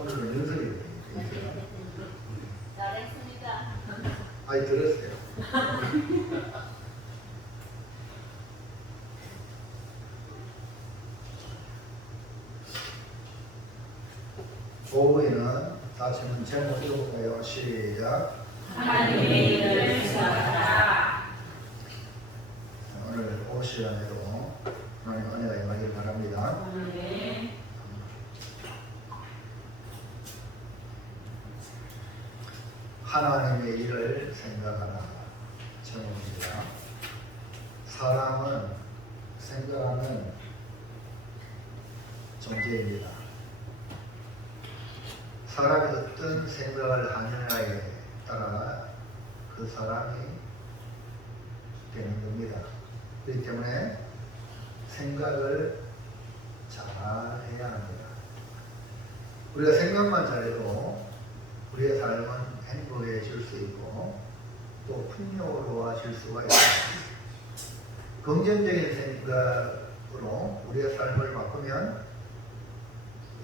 오늘은 연설이에요. 잘했습니다. 아이 들었어요. 오후에는 다시 한번 제목 읽어볼까요? 시작. 하나님의 일을 시작하라. 오늘 오후 시간에도 하나님 은혜가 임하기를 바랍니다. 네. 하나님의 일을 생각하라 제목입니다. 사람은 생각하는 존재입니다. 사람이 어떤 생각을 하느냐에 따라 그 사람이 되는 겁니다. 그렇기 때문에 생각을 잘 해야 합니다. 우리가 생각만 잘해도 우리의 삶은 행복해질 수 있고 또 풍요로워질 수가 있습니다. 긍정적인 생각으로 우리의 삶을 바꾸면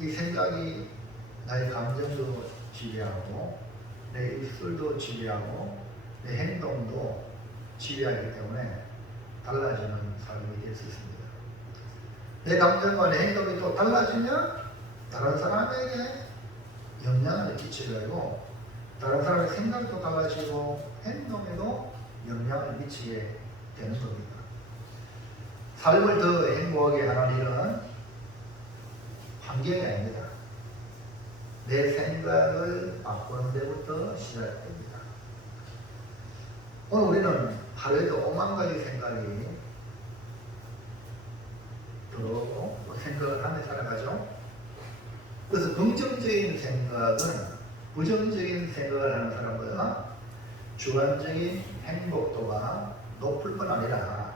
이 생각이 나의 감정도 지배하고 내 입술도 지배하고 내 행동도 지배하기 때문에 달라지는 삶이 될 수 있습니다. 내 감정과 내 행동이 또 달라지면 다른 사람에게 영향을 끼치고 다른 사람의 생각도 달라지고 행동에도 영향을 미치게 되는 겁니다. 삶을 더 행복하게 하는 일은 환경이 아닙니다. 내 생각을 바꾸는 데부터 시작됩니다. 오늘 우리는 하루에도 5만 가지 생각이 들어오고 생각을 하며 살아가죠. 그래서 긍정적인 생각은 부정적인 생각을 하는 사람보다 주관적인 행복도가 높을 뿐 아니라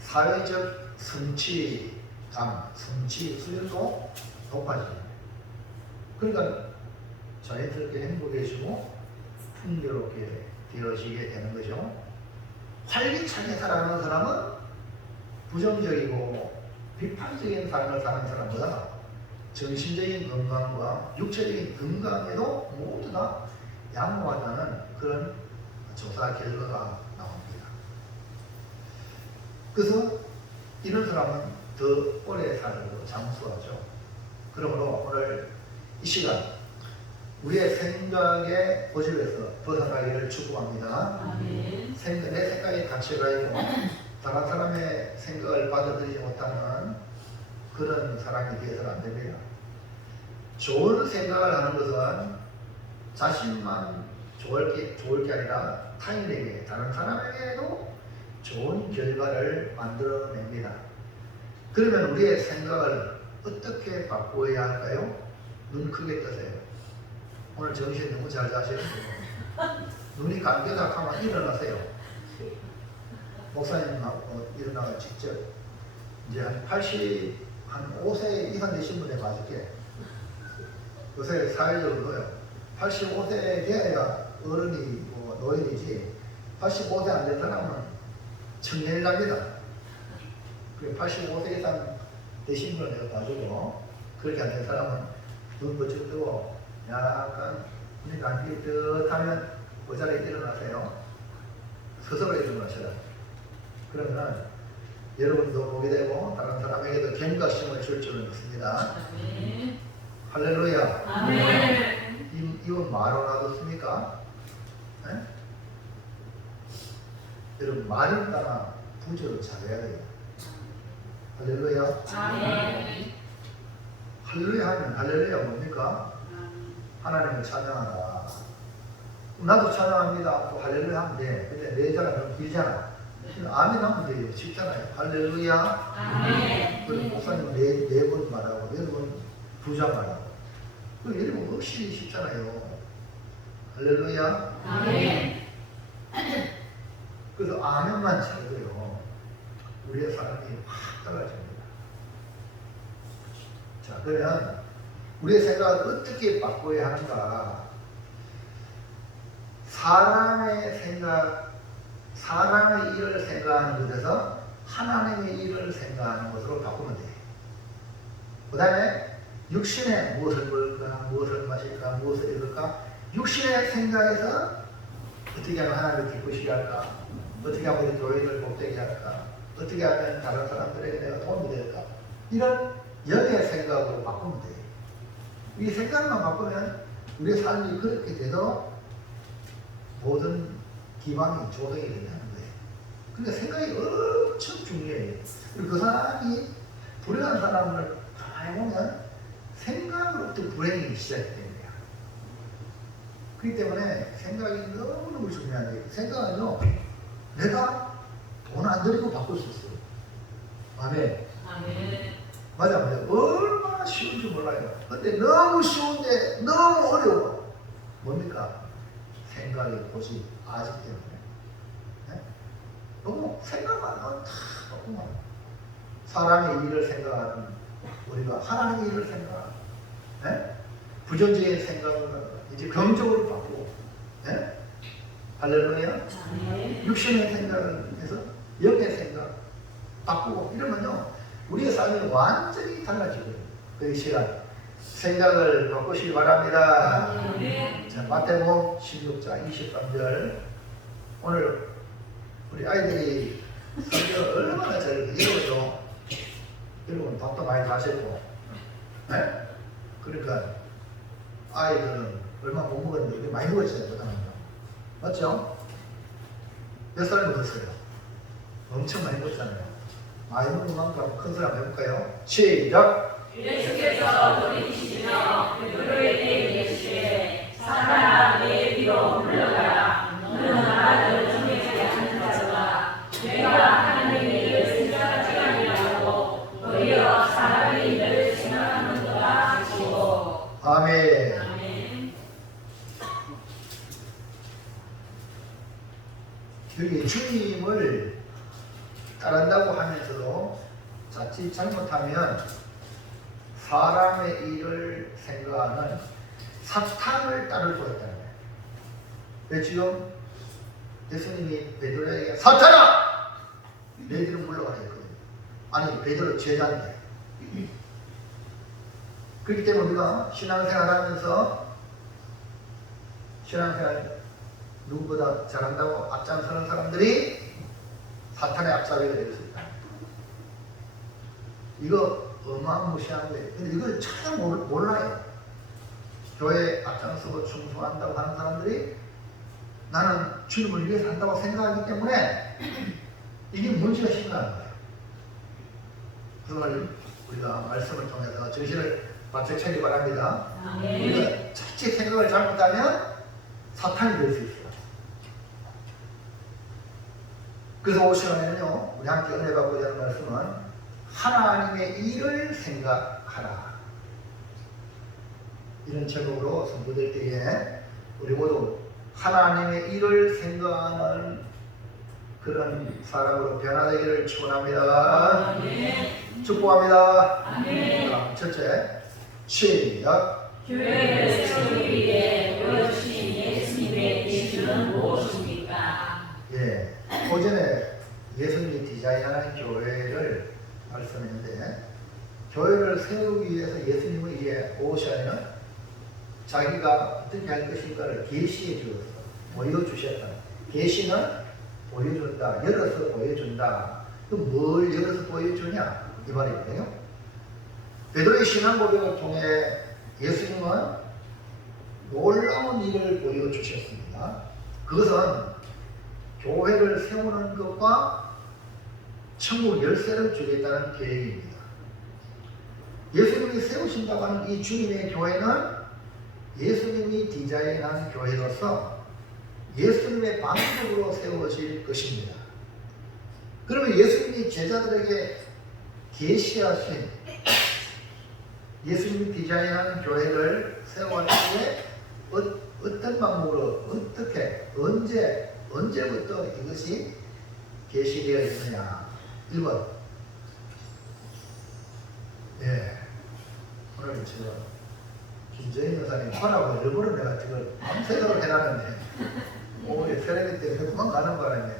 사회적 성취감, 성취 수준도 높아집니다. 그러니까 자연스럽게 행복해지고 풍요롭게 되어지게 되는 거죠. 활기차게 살아가는 사람은 부정적이고 비판적인 삶을 사는 사람보다 정신적인 건강과 육체적인 건강에도 모두 다 양호하다는 그런 조사 결과가 나옵니다. 그래서 이런 사람은 더 오래 살고 장수하죠. 그러므로 오늘 이 시간 우리의 생각의 고집에서 벗어나기를 축복합니다. 내 생각이 갇혀가 있고 다른 사람의 생각을 받아들이지 못하는 그런 사람이 되어서는 안 됩니다. 좋은 생각을 하는 것은 자신만 좋을 게 아니라 타인에게, 다른 사람에게도 좋은 결과를 만들어냅니다. 그러면 우리의 생각을 어떻게 바꾸어야 할까요? 눈 크게 뜨세요. 오늘 정신 너무 잘 자시고 눈이 감겨작하면 일어나세요. 목사님하고 일어나가 직접 이제 한 5세 이상 되신 분에 봐줄게. 요새 사회적으로요. 85세 되어야 어른이 노인이지 85세 안 된 사람은 청년이랍니다. 85세 이상 되신 분을 내가 봐주고 그렇게 안 된 사람은 눈 번쩍 뜨고 약간 눈이 감기 뜨하면 그 자리에 일어나세요. 스스로 일어나셔라. 그러면 여러분도 보게 되고 다른 사람에게도 경각심을 줄 줄은 믿습니다. 할렐루야. 아멘. 이건 말로 놔뒀습니까? 네? 여러분 말을 따라 부조를 잘해야 돼요. 할렐루야. 아멘. 할렐루야 하면 할렐루야 뭡니까? 하나님을 찬양하다. 나도 찬양합니다. 또 할렐루야 하면 돼. 근데 내 자가 너무 길잖아. 아멘 하면 돼요. 쉽잖아요. 할렐루야. 아멘. 그럼 목사님은 네 번 말하고 여러분 2장 말하고. 그럼 여러분 없이 쉽잖아요. 할렐루야. 아멘. 그래서 아멘만 잘해도요. 우리의 삶이 확 달라집니다. 자, 그러면 우리의 생각을 어떻게 바꿔야 하는가? 사람의 일을 생각하는 것에서 하나님의 일을 생각하는 것으로 바꾸면 돼요. 그 다음에 육신에 무엇을 먹을까, 무엇을 마실까, 무엇을 입을까, 육신의 생각에서 어떻게 하면 하나님을 기쁘시게 할까, 어떻게 하면 우리 교회를 복되게 할까, 어떻게 하면 다른 사람들에게 내가 도움이 될까, 이런 영의 생각으로 바꾸면 돼요. 이 생각만 바꾸면 우리의 삶이 그렇게 돼서 모든 기반이 조성이 된다는 거예요. 그러니까 생각이 엄청 중요해요. 그리고 그 사람이 불행한 사람을 가만히 보면 생각으로부터 불행이 시작되는 거야. 그렇기 때문에 생각이 너무너무 중요한 거예요. 생각은요, 내가 돈 안 들이고 바꿀 수 있어요. 아멘. 맞아. 얼마나 쉬운지 몰라요. 근데 너무 쉬운데 너무 어려워. 뭡니까? 생각이 고집, 아직 때문에. 네? 너무 생각만 하면 다 바꾸면 사람의 일을 생각하는 우리가 하나님의 일을 생각하는, 네? 부정적인 생각을 이제 긍정적으로 바꾸고, 네? 할렐루야. 육신의 생각을 해서 영의 생각 바꾸고 이러면요, 우리의 삶이 완전히 달라지거든요. 그 시간 생각을 바꾸시기 바랍니다. 자, 마태복음 16장 23절. 오늘 우리 아이들이 성경을 얼마나 잘 읽어줘. 여러분 밥도 많이 사셨고, 네? 그러니까 아이들은 얼마 못 먹었는데 이게 많이 먹었어요. 그다음에 맞죠? 몇 살 먹었어요? 엄청 많이 먹었잖아요. 많이 먹은 만큼 큰 소리 한번 해볼까요? 시작! 예수께서 돌이키시며 베드로에게 이르시되 사람아 내 뒤로 물러가라. 너는 나를 정죄하지 않는 자가 내가 하나님의 일을 생각하지 아니하고 오히려 사람의 일을 생각하는도다 하시고. 아멘. 여기 주님을 따른다고 하면서도 자칫 잘못하면 사람의 일을 생각하는 사탄을 따를 수가 있다는 거예요. 왜 지금 예수님이 베드로에게 사탄아! 내 뒤로 물러가라 했거든요. 아니 베드로 제자인데. 그렇기 때문에 우리가 신앙생활 하면서 신앙생활 누구보다 잘한다고 앞장서는 사람들이 사탄의 앞사위가 될 수 있다. 이거 어마무시한 거예요. 근데 이걸 전혀 몰라요. 교회 앞장서고 충성한다고 하는 사람들이 나는 주님을 위해서 한다고 생각하기 때문에 이게 문제가 심각한 거예요. 그걸 우리가 말씀을 통해서 정신을 바짝 차리기 바랍니다. 우리가 자칫 생각을 잘못하면 사탄이 될 수 있어요. 그래서 오늘 시간에는요, 우리 함께 은혜 받고자 하는 말씀은 하나님의 일을 생각하라, 이런 제목으로 선포될 때에 우리 모두 하나님의 일을 생각하는 그런 사람으로 변화되기를 축원합니다. 아멘. 축복합니다. 아멘. 첫째, 시작. 교회를 세우기 위해 보여주신 예수님의 계시는 무엇입니까? 예, 오전에 예수님이 디자인하는 교회를 말씀했는데, 교회를 세우기 위해서 예수님은 이제 오셔는 자기가 어떻게 할 것인가를 계시해 주었어. 보여주셨다. 계시는 보여준다. 열어서 보여준다. 그럼 뭘 열어서 보여주냐? 이 말이거든요. 베드로의 신앙 고백을 통해 예수님은 놀라운 일을 보여주셨습니다. 그것은 교회를 세우는 것과 천국 열쇠를 주겠다는 계획입니다. 예수님이 세우신다고 하는 이 주님의 교회는 예수님이 디자인한 교회로서 예수님의 방식으로 세워질 것입니다. 그러면 예수님이 제자들에게 계시하신 예수님이 디자인한 교회를 세워갈 때 어떤 방법으로 어떻게 언제부터 이것이 계시되어 있느냐. 1번. 예. 오늘 지금 김정인 여사님 하라고 일부러 내가 지금 밤새도록 해놨는데 오늘 새벽 때 그만 가는 바람에,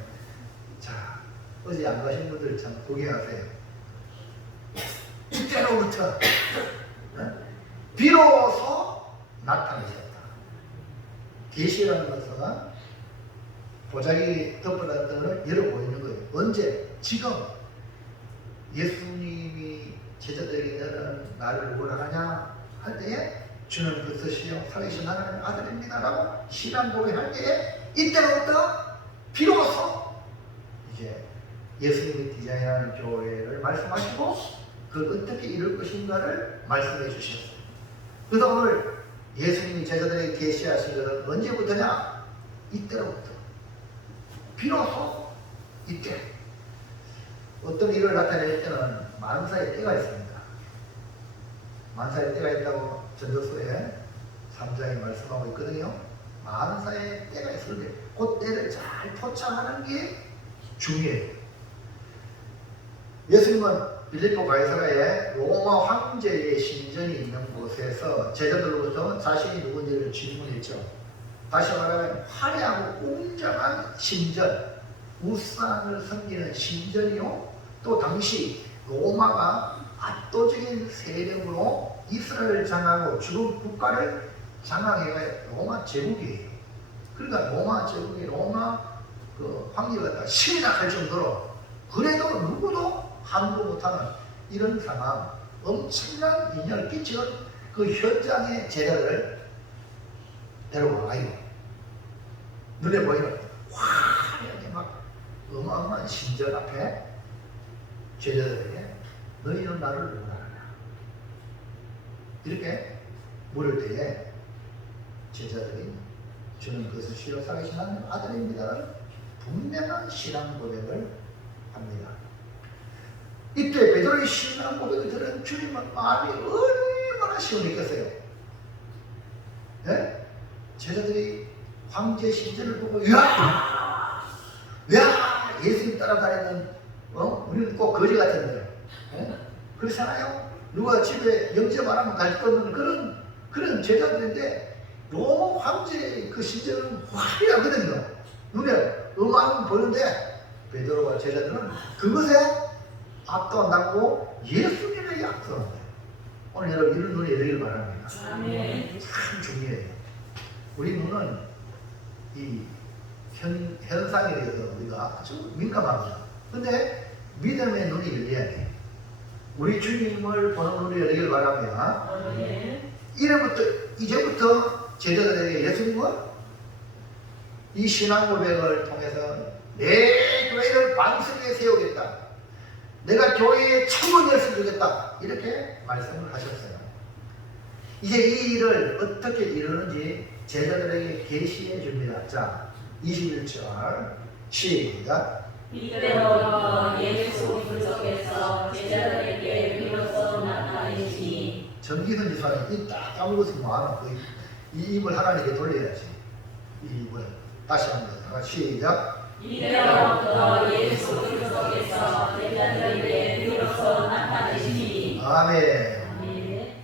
자, 어제 안 가신 분들 참 구경하세요. 이때로부터 비로소 나타내셨다. 계시라는 것은 보자기 덮어놨던 열어 보이는 거예요. 언제? 지금 예수님이 제자들에게 너는 나를 원하느냐 할 때에 주는 그리스도시요 살아계신 하나님의 아들입니다 라고 신앙 고백할 때에 이때로부터 비로소 이제 예수님이 디자인하는 교회를 말씀하시고 그걸 어떻게 이룰 것인가를 말씀해 주셨어요. 그래서 오늘 예수님이 제자들에게 계시하신 것은 언제부터냐? 이때로부터 비로소 이때 어떤 일을 나타낼 때는 만사의 때가 있습니다. 만사의 때가 있다고 전도서에 3장에 말씀하고 있거든요. 만사의 때가 있는데 그 때를 잘 포착하는 게 중요해요. 예수님은 빌립보 가이사라에 로마 황제의 신전이 있는 곳에서 제자들로부터 자신이 누군지를 질문했죠. 다시 말하면 화려하고 웅장한 신전, 우상을 섬기는 신전이요. 또 당시 로마가 압도적인 세력으로 이스라엘을 장악하고 죽은 국가를 장악해가 로마 제국이에요. 그러니까 로마 제국이 로마 그 황제가 다 신이라 정도로 그래도 누구도 함부 못하는 이런 상황, 엄청난 인연을 끼치는 그 현장의 제자들을 데려와요. 눈에 보이는 화려하게 막 어마어마한 신전 앞에 제자들에게 너희는 나를 원하느냐 이렇게 물을 때에 제자들이 주는 그것을 실로 살아계신 하나님 아들입니다라는 분명한 신앙 고백을 합니다. 이때 베드로의 신앙 고백을 들은 주님은 마음이 얼마나 시원했겠어요. 네? 제자들이 황제 신전을 보고 야 예수님 따라다니는 우리는 꼭 거지 같은데요. 네? 그렇잖아요. 누가 집에 영접 안 하면 갈 것 없는 그런 제자들인데 너무 황제 그 신전은 화려하거든요. 눈에 음악은 보는데 베드로와 제자들은 그것에 압도한다고 예수님에게 압도한다. 오늘 여러분 이런 눈이 열리길 바랍니다. 아멘. 참 중요해요. 우리 눈은 이 현상에 대해서 우리가 아주 민감합니다. 근데 믿음의 눈이 열려야 돼. 우리 주님을 보는 눈이 열리길 바랍니다. 아멘. 이제부터 제자들에게 예수님은 이 신앙 고백을 통해서 내 교회를 반석에 세우겠다. 내가 교회의 창문이 되었으면 좋겠다. 이렇게 말씀을 하셨어요. 이제 이 일을 어떻게 이루는지 제자들에게 계시해 줍니다. 자, 21절 시작. 이때부터 예수 그리스도께서 제자들에게 비로소 나타내시니 전기선 지사는 이딱 까먹어서 뭐하나 거의 이 입을 하나님께 돌려야지. 이 입을 다시 한번 다 같이 시작. 이때부터 예수 그리스도께서 제자들에게 비로소 나타내시니 아멘.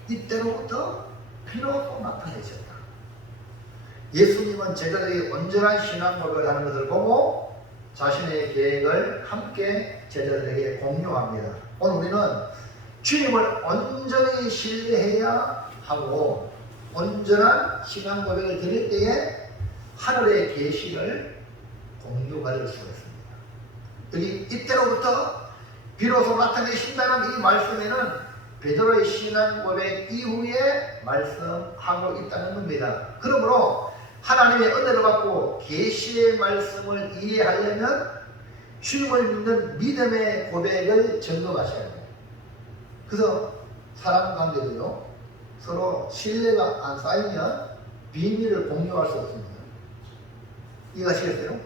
이때로부터 비로소 나타내셨다. 예수님은 제자들이 온전한 신앙 고백을 하는 것을 보고 자신의 계획을 함께 제자들에게 공유합니다. 오늘 우리는 주님을 온전히 신뢰해야 하고 온전한 신앙 고백을 드릴 때에 하늘의 계시를 공유받을 수가 있습니다. 여기 이때로부터 비로소 나타내신다는 이 말씀에는 베드로의 신앙 고백 이후에 말씀하고 있다는 겁니다. 그러므로 하나님의 은혜를 받고 계시의 말씀을 이해하려면 주님을 믿는 믿음의 고백을 점검하셔야 돼요. 그래서 사람 관계도요, 서로 신뢰가 안 쌓이면 비밀을 공유할 수 없습니다. 이해하시겠어요?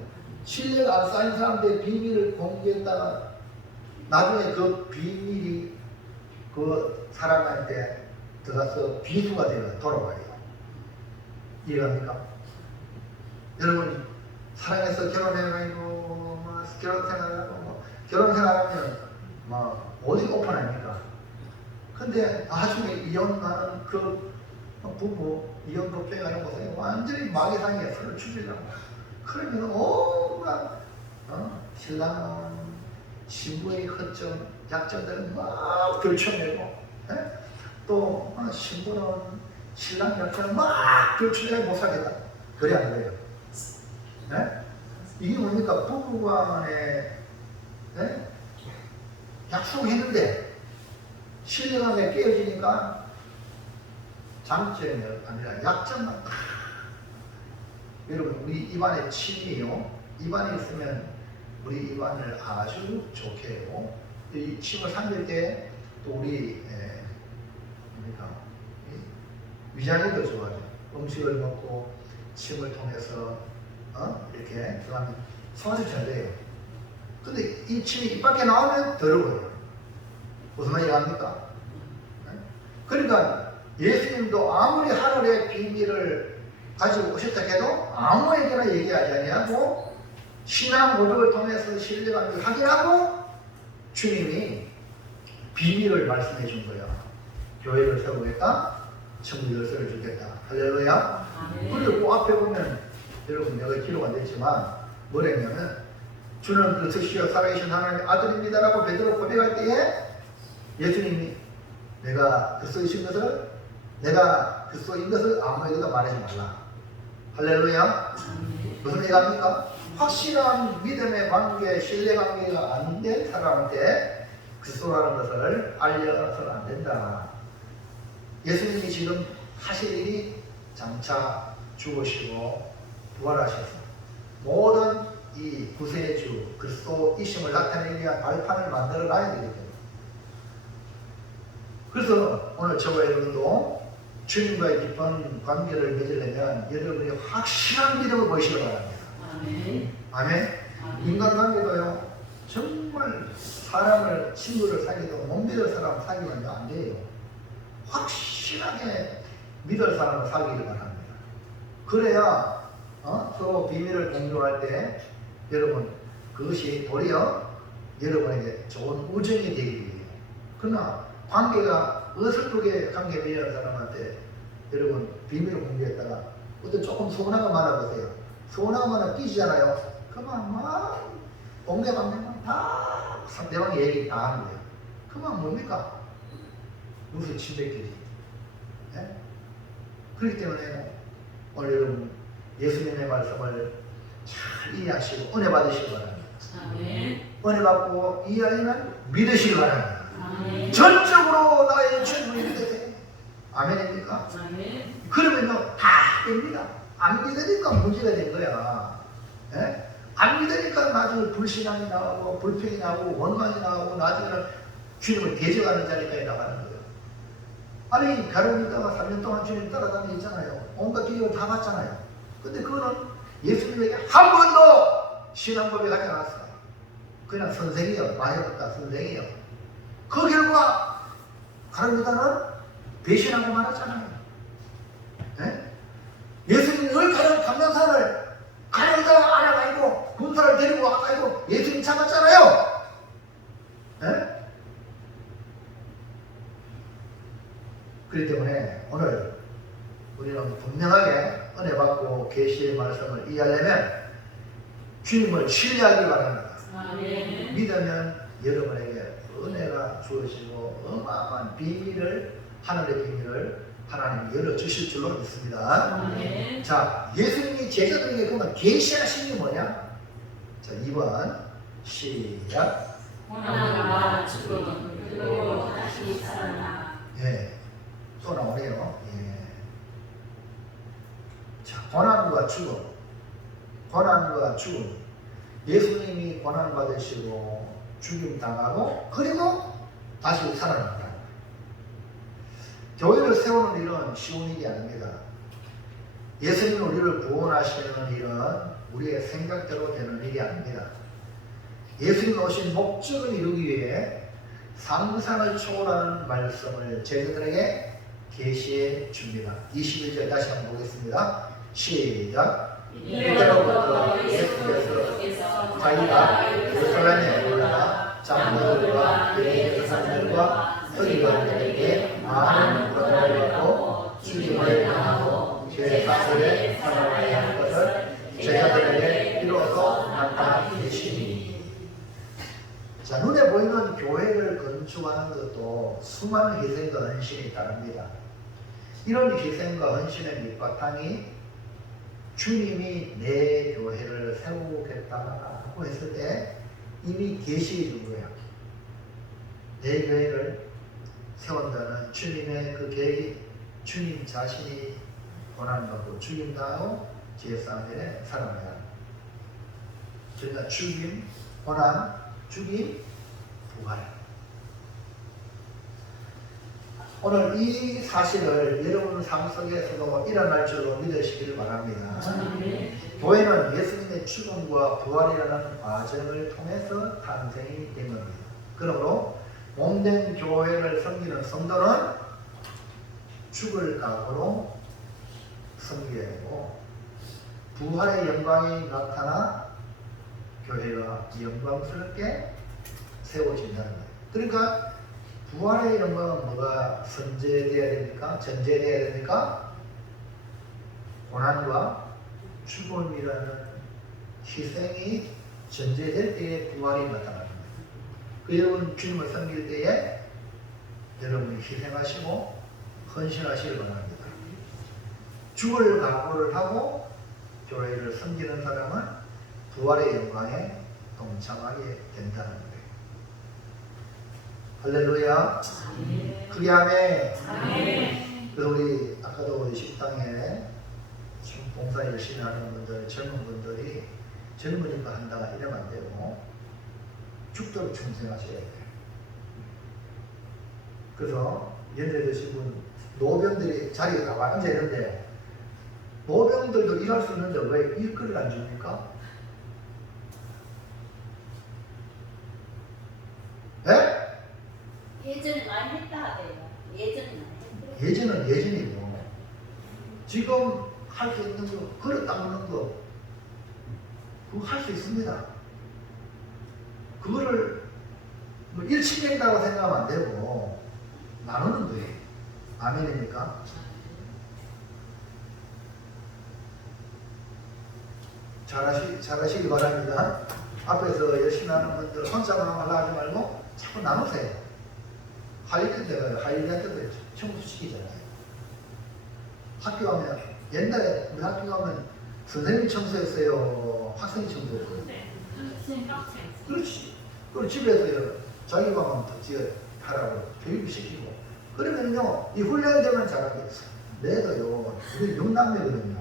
신뢰가 안 쌓인 사람들의 비밀을 공개했다가 나중에 그 비밀이 그 사람한테 들어가서 비수가 되어 돌아와요. 이해갑니까? 여러분 사랑해서 결혼해가지고 결혼생활하고 결혼생활하면 어디 오픈 아닙니까? 근데 나중에 이혼하는 그 부부 이혼 법정하는 곳에 완전히 마귀상에 서로 죽이려고. 그러면 온갖 신랑은 신부의 허점 약점들을 막 들춰내고 또 신부는 신랑 약속을 막 결출해 못 살겠다. 그래 안 그래요? 네? 이게 뭡니까? 부부간에 네? 약속했는데 신뢰관계 깨어지니까 장점이 아니라 약점만 여러분 우리 입안에 침이요. 입안에 있으면 우리 입안을 아주 좋게 해요. 이 침을 삼킬 때 또 우리 뭡니까? 위장이 더 좋아져. 음식을 먹고 침을 통해서 이렇게 들어가면 소화도 잘 돼요. 근데 이 침이 입 밖에 나오면 더러워요. 무슨 말인지 압니까? 그러니까 예수님도 아무리 하늘의 비밀을 가지고 오셨다 해도 아무에게나 얘기하지 아니하고 신앙 고백을 통해서 신뢰감을 확인하고 주님이 비밀을 말씀해 준 거야. 교회를 세우겠다. 천국 열쇠를 주겠다. 할렐루야. 그리고 그 앞에 보면 여러분 내가 기록안 됐지만 뭐랬냐면 주는 그리스도시요 살아계신 하나님의 아들입니다 라고 베드로 고백할 때에 예수님이 내가 그리스도이신 것을 내가 그리스도인 것을 아무에게도 말하지 말라. 할렐루야. 무슨 얘기합니까? 확실한 믿음의 관계, 신뢰 관계가 안 된 사람한테 그리스도라는 것을 알려서는 안 된다. 예수님이 지금 하실 일이 장차 죽으시고 부활하셔서 모든 이 구세주 그리스도이심을 나타내기 위한 발판을 만들어 놔야 되기 때문에 그래서 오늘 저와 여러분도 주님과의 깊은 관계를 맺으려면 여러분이 확실한 믿음을 보시기 바랍니다. 아멘. 아멘. 인간관계도요 정말 사람을 친구를 사귀도 못 믿을 사람 사귀면 안 돼요. 확실하게 믿을 사람을 사귀길 바랍니다. 그래야 서로 비밀을 공유할 때 여러분 그것이 도리어 여러분에게 좋은 우정이 되기 위해요. 그러나 관계가 어설프게 관계 맺는 사람한테 여러분 비밀을 공유했다가 어떤 조금 서운한 거 말아보세요. 서운한 거는 삐지잖아요. 그만 막 동네방네만 다 상대방 얘기 다 하는 거예요. 그만 뭡니까? 무슨 침뱉기지. 네? 그렇기 때문에 오늘 여러분 예수님의 말씀을 잘 이해하시고 은혜 받으시기 바랍니다. 아멘. 은혜 받고 이해하면 믿으시기 바랍니다. 아멘. 전적으로 나의 주님을 믿으세요. 아멘입니까? 아멘. 그러면요 다 됩니다. 안 믿으니까 문제가 된 거야. 네? 안 믿으니까 나중에 불신앙이 나오고 불평이 나오고 원망이 나오고 나중에는 주님을 대적하는 자리까지 나가는 거예요. 아니 결혼 있다가 3년 동안 주님 따라다니고 있잖아요. 온갖 기회를 다 받잖아요. 근데 그거는 예수님에게 한 번도 신앙 고백하지 않았어요. 그냥 선생이요. 많이 듣다 선생이요. 그 결과 가르미다는 배신하고 말았잖아요. 네? 예수님이 얼마나 감명산을 가르미다가 알아가지고 군사를 데리고 와가지고 예수님 잡았잖아요. 네? 그렇기 때문에 오늘 우리는 분명하게 은혜 받고 계시의 말씀을 이해하려면 주님을 신뢰하기 바랍니다. 아멘. 믿으면 여러분에게 은혜가 주어지고 어마어마한 비밀을 하늘의 비밀을 하나님이 열어주실 줄로 믿습니다. 아멘. 자, 예수님이 제자들에게 그러면 계시하신 게 뭐냐? 자, 2번 시작. 고난과 죽음 그리고 다시 살아나. 예, 또 나오네요. 예. 자, 고난과 죽음. 고난과 죽음. 예수님이 고난 받으시고 죽임 당하고 그리고 다시 살아난다. 교회를 세우는 일은 쉬운 일이 아닙니다. 예수님이 우리를 구원하시는 일은 우리의 생각대로 되는 일이 아닙니다. 예수님 오신 목적을 이루기 위해 상상을 초월하는 말씀을 제자들에게 계시해 줍니다. 21절 다시 한번 보겠습니다. 시작. 이때로부터 예수께서 자기가 예루살렘에 올라가 장로들과 예수의 사람들과 서기관들에게 많은 고난을 받고 죽임을 당하고 죄사슬에 살아나야 할 것을 제자들에게 비로소 나타내시니. 자, 눈에 보이는 교회를 건축하는 것도 수많은 희생과 헌신이 따릅니다. 이런 희생과 헌신의 밑바탕이 주님이 내 교회를 세우겠다고 했을 때 이미 계시해 준 거야. 내 교회를 세운다는 주님의 그 계획이 주님 자신이 고난받고 죽임당하고 제사에 살아나야 합니다. 그러니까 죽임, 고난, 죽임, 부활. 오늘 이 사실을 여러분 삶 속에서도 일어날 줄로 믿으시길 바랍니다. 교회는 예수님의 죽음과 부활이라는 과정을 통해서 탄생이 된 겁니다. 그러므로 몸된 교회를 섬기는 성도는 죽을 각오로 섬겨야 되고 부활의 영광이 나타나 교회가 영광스럽게 세워진다는 거예요. 그러니까 부활의 영광은 뭐가 선제되어야 됩니까? 전제되어야 됩니까? 고난과 죽음이라는 희생이 전제될 때에 부활이 나타납니다. 그 여러분 주님을 섬길 때에 여러분이 희생하시고 헌신하시길 바랍니다. 죽을 각오를 하고 교회를 섬기는 사람은 부활의 영광에 동참하게 된다는 거예요. 할렐루야. 그게 아멘. 그래서 우리 아까도 우리 식당에 봉사 열심히 하는 분들, 젊은 분들이 젊으니까 한다가 이러면 안 되고 죽도록 충성하셔야 돼요. 그래서 연세 드신 분 노병들이 자리에 다 앉아 있는데 노병들도 일할 수 있는데 왜 일거리를 안 줍니까? 네? 예전에 많이 했다 하대요. 예전에 많이 했대요. 예전은 예전이고 지금 할 수 있는 거 그릇 닦는 거 그거 할 수 있습니다. 그거를 뭐 일치된다고 생각하면 안 되고 나누는 거예요. 아멘입니까? 잘하시기 바랍니다. 앞에서 열심히 하는 분들 혼자만 하려 하지 말고 자꾸 나누세요. 하이랜드가 청소시키잖아요. 학교 가면 옛날에 우리 학교 가면 선생님이 청소했어요? 학생이 청소했어요? 네. 선생님 깍지. 그렇지. 그리고 집에서요 자기 방은 하라고 교육을 시키고 그러면요 이 훈련되면 잘하겠어. 내가요 우리 6남매거든요.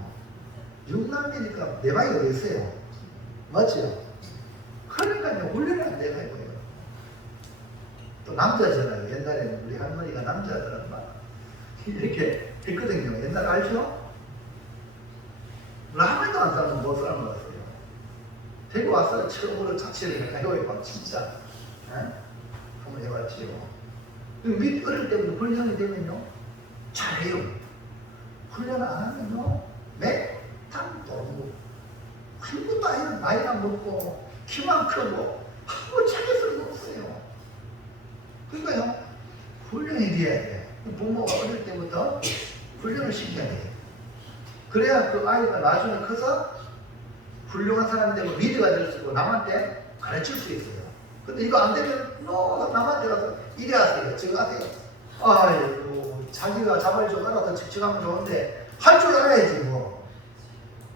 6남매니까 내 방이 어디 있어요? 맞죠? 그러니까요 훈련이 안 되는 거예요. 또 남자잖아요. 옛날에는 우리 할머니가 남자들은 막 이렇게 했거든요. 옛날 알죠? 라면도 안 싸면 못 사는 거였어요. 대구 와서 처음으로 자취를 해봐요. 진짜. 한번 해봤지요. 어릴 때부터 훈련이 되면요 잘해요. 훈련 안 하면요 맥탕 돌고 아무것도 아니라 나이가 먹고 키만 크고 아무 자기 소리도 없어요. 그러니까요 훈련이 돼야 돼. 부모가 어릴 때부터 훈련을 시켜야 돼. 그래야 그 아이가 나중에 커서 훌륭한 사람이 되고 리더가 될 수 있고 남한테 가르칠 수 있어요. 근데 이거 안 되면 남한테 가서 이래 하세요 저거 하세요. 아이고 자기가 자발이 좀 알아서 직직하면 좋은데 할 줄 알아야지 뭐.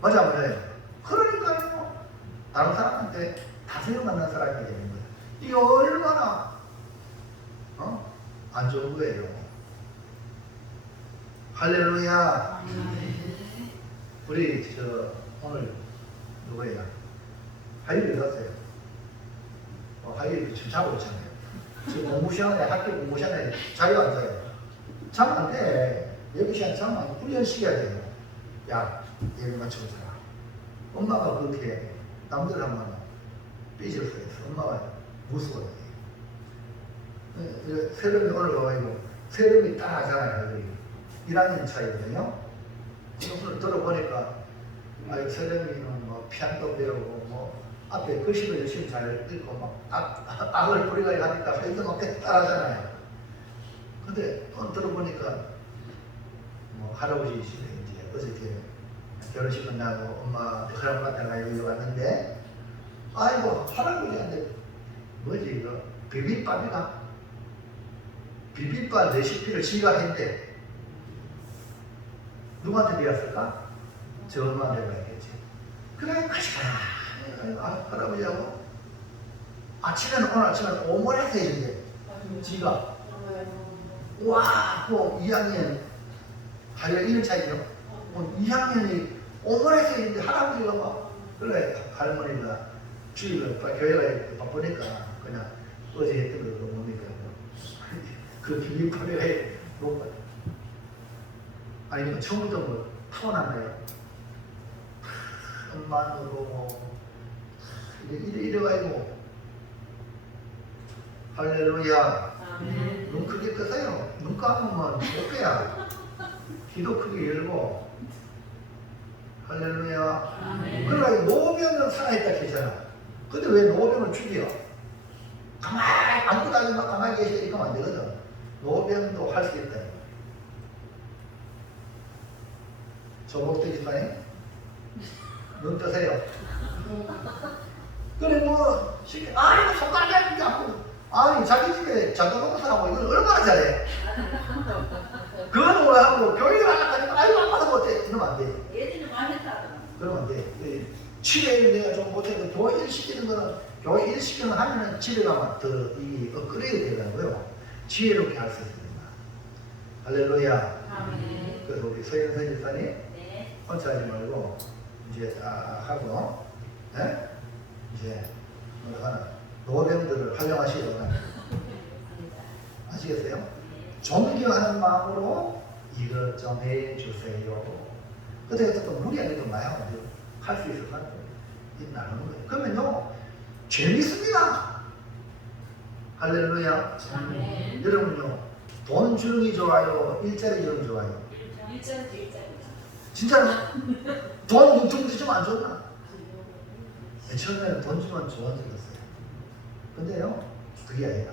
맞아 맞아요. 그러니까요 다른 사람한테 다스려 만난 사람이 되는 거예요. 이게 얼마나 안 좋은 거예요. 할렐루야. 우리 오늘 누구예요? 하율이 갔어요. 하율이 지금 자고 있잖아요. 지금 공부 시간에 학교 공부 시간에 자유 앉아요. 자면 안 돼. 여기 시간 자면 안 돼. 훈련 시켜야 돼요. 야, 예배 맞추고 자라. 엄마가 그렇게 남들 하면 삐질 수 있어. 엄마가 무서워요. 세름이 오늘 와가지고 세름이 딱 하잖아요. 1학년 차이거든요. 오늘 들어보니까 세름이는 뭐 피아노 배우고 뭐 앞에 글씨도 열심히 잘 읽고 막 악을 부리가 하니까 회도 막 따라하잖아요. 근데 오늘 들어보니까 뭐 할아버지시네 이제 어저께 결혼식 끝나고 엄마 할아버지한테 나 여기 왔는데 아이고 할아버지한테 뭐지 이거 비빔밥이나 비빔밥 레시피를 지가 했대. 누구한테 배웠을까? 저 엄마한테 배웠겠지. 그래 가시가 할아버지하고 아침에는 오늘 아침에 오므라이스 해준대. 지가 와, 뭐 2학년 하여 1년 차이죠. 뭐 2학년이 오므라이스 해준대. 할아버지가 막 그래 할머니가 주일을 교회가 바쁘니까 그냥 어제 했던 거 뭡니까? 그 비빔밥에 뭐 아니면 처음부터 뭐 타고났나요? 엄마는 뭐 이래가지고 할렐루야. 눈 크게 뜨세요. 눈 감으면 몇 개야. 귀도 크게 열고 할렐루야. 그러니까 노병은 살아있다 했잖아. 근데 왜 노병을 죽여? 가만히 아무것도 하지 마. 가만히 계시니까 안 되거든. 노병도 할 수 있다. 조목되지만이 눈 뜨세요. 그래 뭐 쉽게 아니 손가락 잡지 않고 아니 자기 집에 자동농사하고 이걸 얼마나 잘해. 그거는 왜 하고 교육을 하려니까 아이고 아빠도 못해. 이러면 안 돼. 예전에 많이 했다. 그러면 안 돼. 집에 내가 좀 못해도 교회 일 시키는 거는 교회 일 시키는 하면은 집에 가면 더이 업그레이드 되더라고요. 지혜롭게 할 수 있습니다. 할렐루야. 아멘. 그래서 우리 서현선 집사님 네. 혼자 하지 말고 이제 다 하고 이제 노병들을 활용하시기 바랍니다. 아시겠어요? 존경하는 마음으로 이것 좀 해주세요. 그때 또 무리 아니고 마야 할 수 있을 것 같아요. 나누는 거예요. 그러면요 재밌습니다. 할렐루야. 아멘. 여러분요 돈 주는 게 좋아요? 일자리 주는 게 좋아요? 일자리. 진짜로 돈 뭉퉁 주면 안 좋나? 처음에는 돈 주면 좋은 줄 알았어요. 근데요 그게 아니라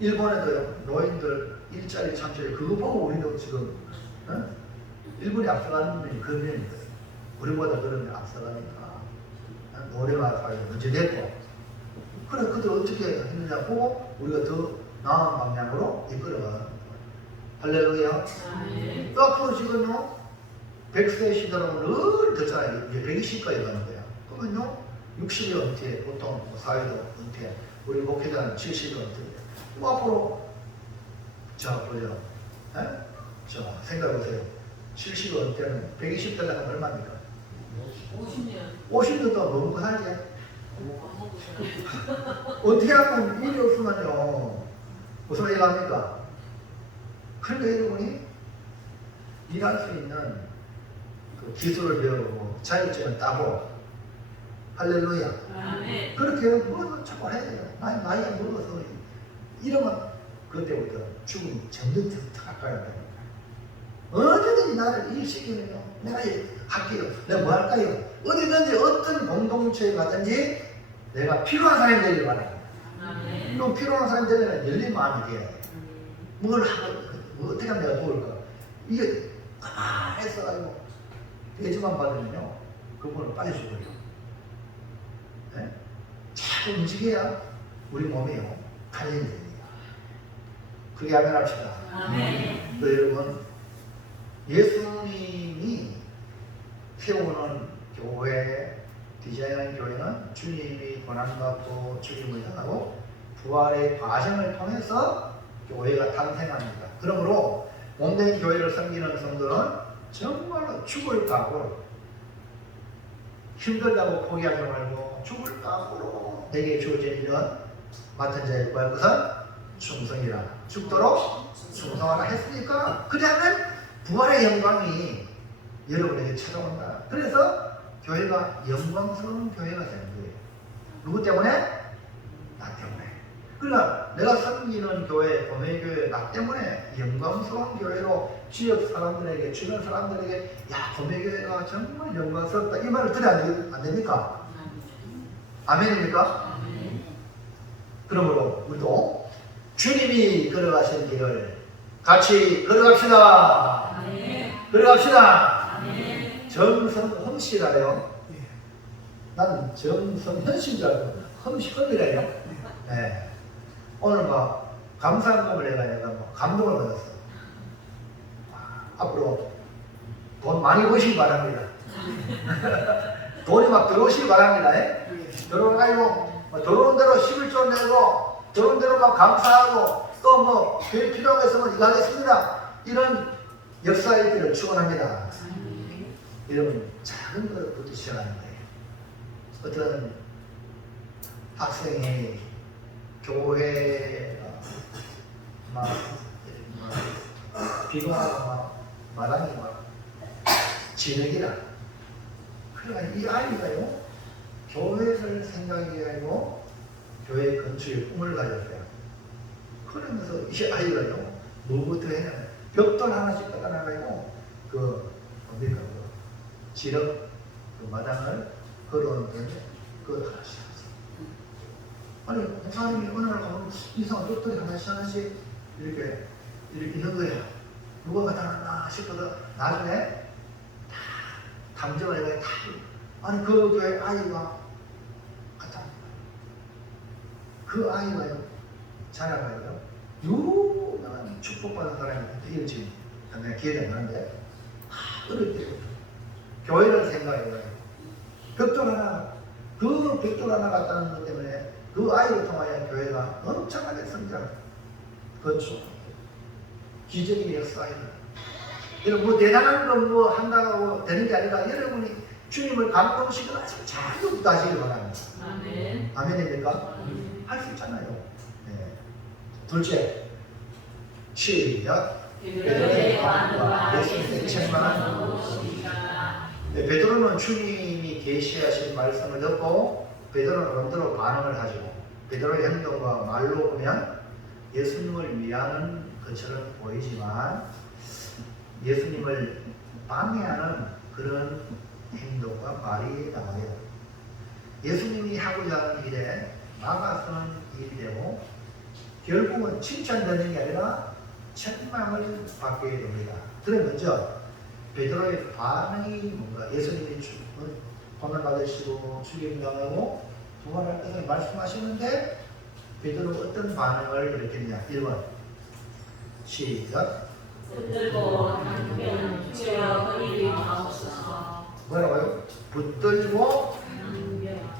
일본에도요 노인들 일자리 참여율 그거 보고 우리도 지금 일본이 앞서가는 면이 그 면이 있어요. 우리보다 그런 게 앞서가니까 노래가 과연 문제 됐고 그래 그들 어떻게 했느냐 보고 우리가 더 나은 방향으로 이끌어가는 거예요. 할렐루야. 또 앞으로 지금요 100세 시대로 늘 듣잖아요. 이제 120까지 가는 거야. 그러면요 60이 은퇴, 보통 사회도 은퇴, 우리 목회자는 70이 은퇴. 뭐 앞으로 자 보죠. 자 생각해보세요. 70이 은퇴는 120대 되면 얼마입니까? 50년. 50년 동안 뭐 먹고 살지? 은퇴하면 일이 없으면요 무슨 일 합니까? 그런데 여러분이 일할 수 있는 그 기술을 배우고 자격증을 따고 할렐루야. 아멘. 그렇게 뭐 자꾸 해야 돼요. 나이가 먹어서 이러면 그때부터 죽음이 점점 더 가까이 됩니다. 언제든지 나를 일시키면요 내가 할게요. 내가 뭐 할까요? 어디든지 어떤 공동체에 가든지 내가 필요한 사람이 되길 바랍니다. 또 필요한 사람이 되려면 열린 마음이 돼야 돼. 뭘 하고 뭐 어떻게 하면 내가 도울까? 이게 가만히 있어가지고 대접만 받으면요 그분은 빨리 죽어요. 네? 자꾸 움직여야 우리 몸이요 단련이 됩니다. 그게 아멘 합시다. 아멘. 또 여러분 예수님이 세우는 교회 디자인한 교회는 주님이 고난받고 죽임을 당하고 부활의 과정을 통해서 교회가 탄생합니다. 그러므로 몸된 교회를 섬기는 성도는 정말로 죽을 각오로 힘들다고 포기하지 말고 죽을 각오로 내게 주어진 일은 맡은 자의 구할 것은 충성이라 죽도록 충성하라 했으니까 그러면 부활의 영광이 여러분에게 찾아온다. 그래서 교회가 영광스러운 교회가 되는 거예요. 누구 때문에? 나 때문에. 그러니까 내가 섬기는 교회, 도매교회 나 때문에 영광스러운 교회로 지역 사람들에게, 주변 사람들에게 야 도매교회가 정말 영광스럽다 이 말을 들어야 안 됩니까? 아멘입니까? 그러므로 우리도 주님이 걸어가신 길을 같이 걸어갑시다. 걸어갑시다. 정성헌 씨라요. 나는 정성헌 씨인 줄 알고 헌씨헌이래요. 네. 오늘 막 감사금을 내가 뭐 감동을 받았어. 앞으로 돈 많이 버시기 바랍니다. 돈이 막 들어오시기 바랍니다. 들어와가지고 들어온 대로 11조 내고 들어온 대로 막 감사하고 또 뭐 필요한 거 있으면 이거 하겠습니다. 이런 역사의 길을 축원합니다. 여러분 작은 것부터 시작하는 거예요. 어떤 학생이 교회 막 비교하고 막 마당이 막 진흙이라. 그러니까 이 아이가요 교회를 생각해가지고 교회 건축의 꿈을 가졌어요. 그러면서 이 아이가요 뭐부터 했냐면 벽돌 하나씩 닦아나가지고 그 뭡니까 그 지름 그 마당을 걸어놓는데 그걸 하나씩 하셨어요. 아니 목사님이 어느 날 가면 이상한 벽돌이 하나씩 이렇게 있는 거야. 누가 갖다 놨나 싶어서 나중에 다 담정을 해가지고 다 아니 그 교회 아이가 갖다 놨어요. 그 아이가요 자라가요 유명한 축복받은 사람인데 이거 지금 당장 기회가 안 나는데 어릴 때 교회를 생각해요. 벽돌 하나 그 벽돌 하나 갖다 놓은 것 때문에 그 아이를 통하여 교회가 엄청나게 성장 건축 기적의 역사입니다. 여러분 뭐 대단한 건 뭐 한다고 되는 게 아니라 여러분이 주님을 감동시키는 아주 자유부터 하시길 바랍니다. 아멘. 아멘입니까? 할 수 있잖아요. 네. 둘째 시작. 베드로의 관과 예수님의 책망. 베드로는 주님이 계시하신 말씀을 듣고 베드로는 언더로 반응을 하죠. 베드로의 행동과 말로 보면 예수님을 위하는 것처럼 보이지만 예수님을 방해하는 그런 행동과 말이 나와요. 예수님이 하고자 하는 일에 막아서는 일이 되고 결국은 칭찬되는 게 아니라 책망을 받게 됩니다. 그럼 먼저 베드로의 반응이 뭔가 예수님이 고난 받으시고 죽임당하고 부활할 것을 말씀하시는데 베드로가 어떤 반응을 일으켰냐. 1번 시작. 붙들고 한편 주여 그리를 하옵소서. 뭐라고요? 붙들고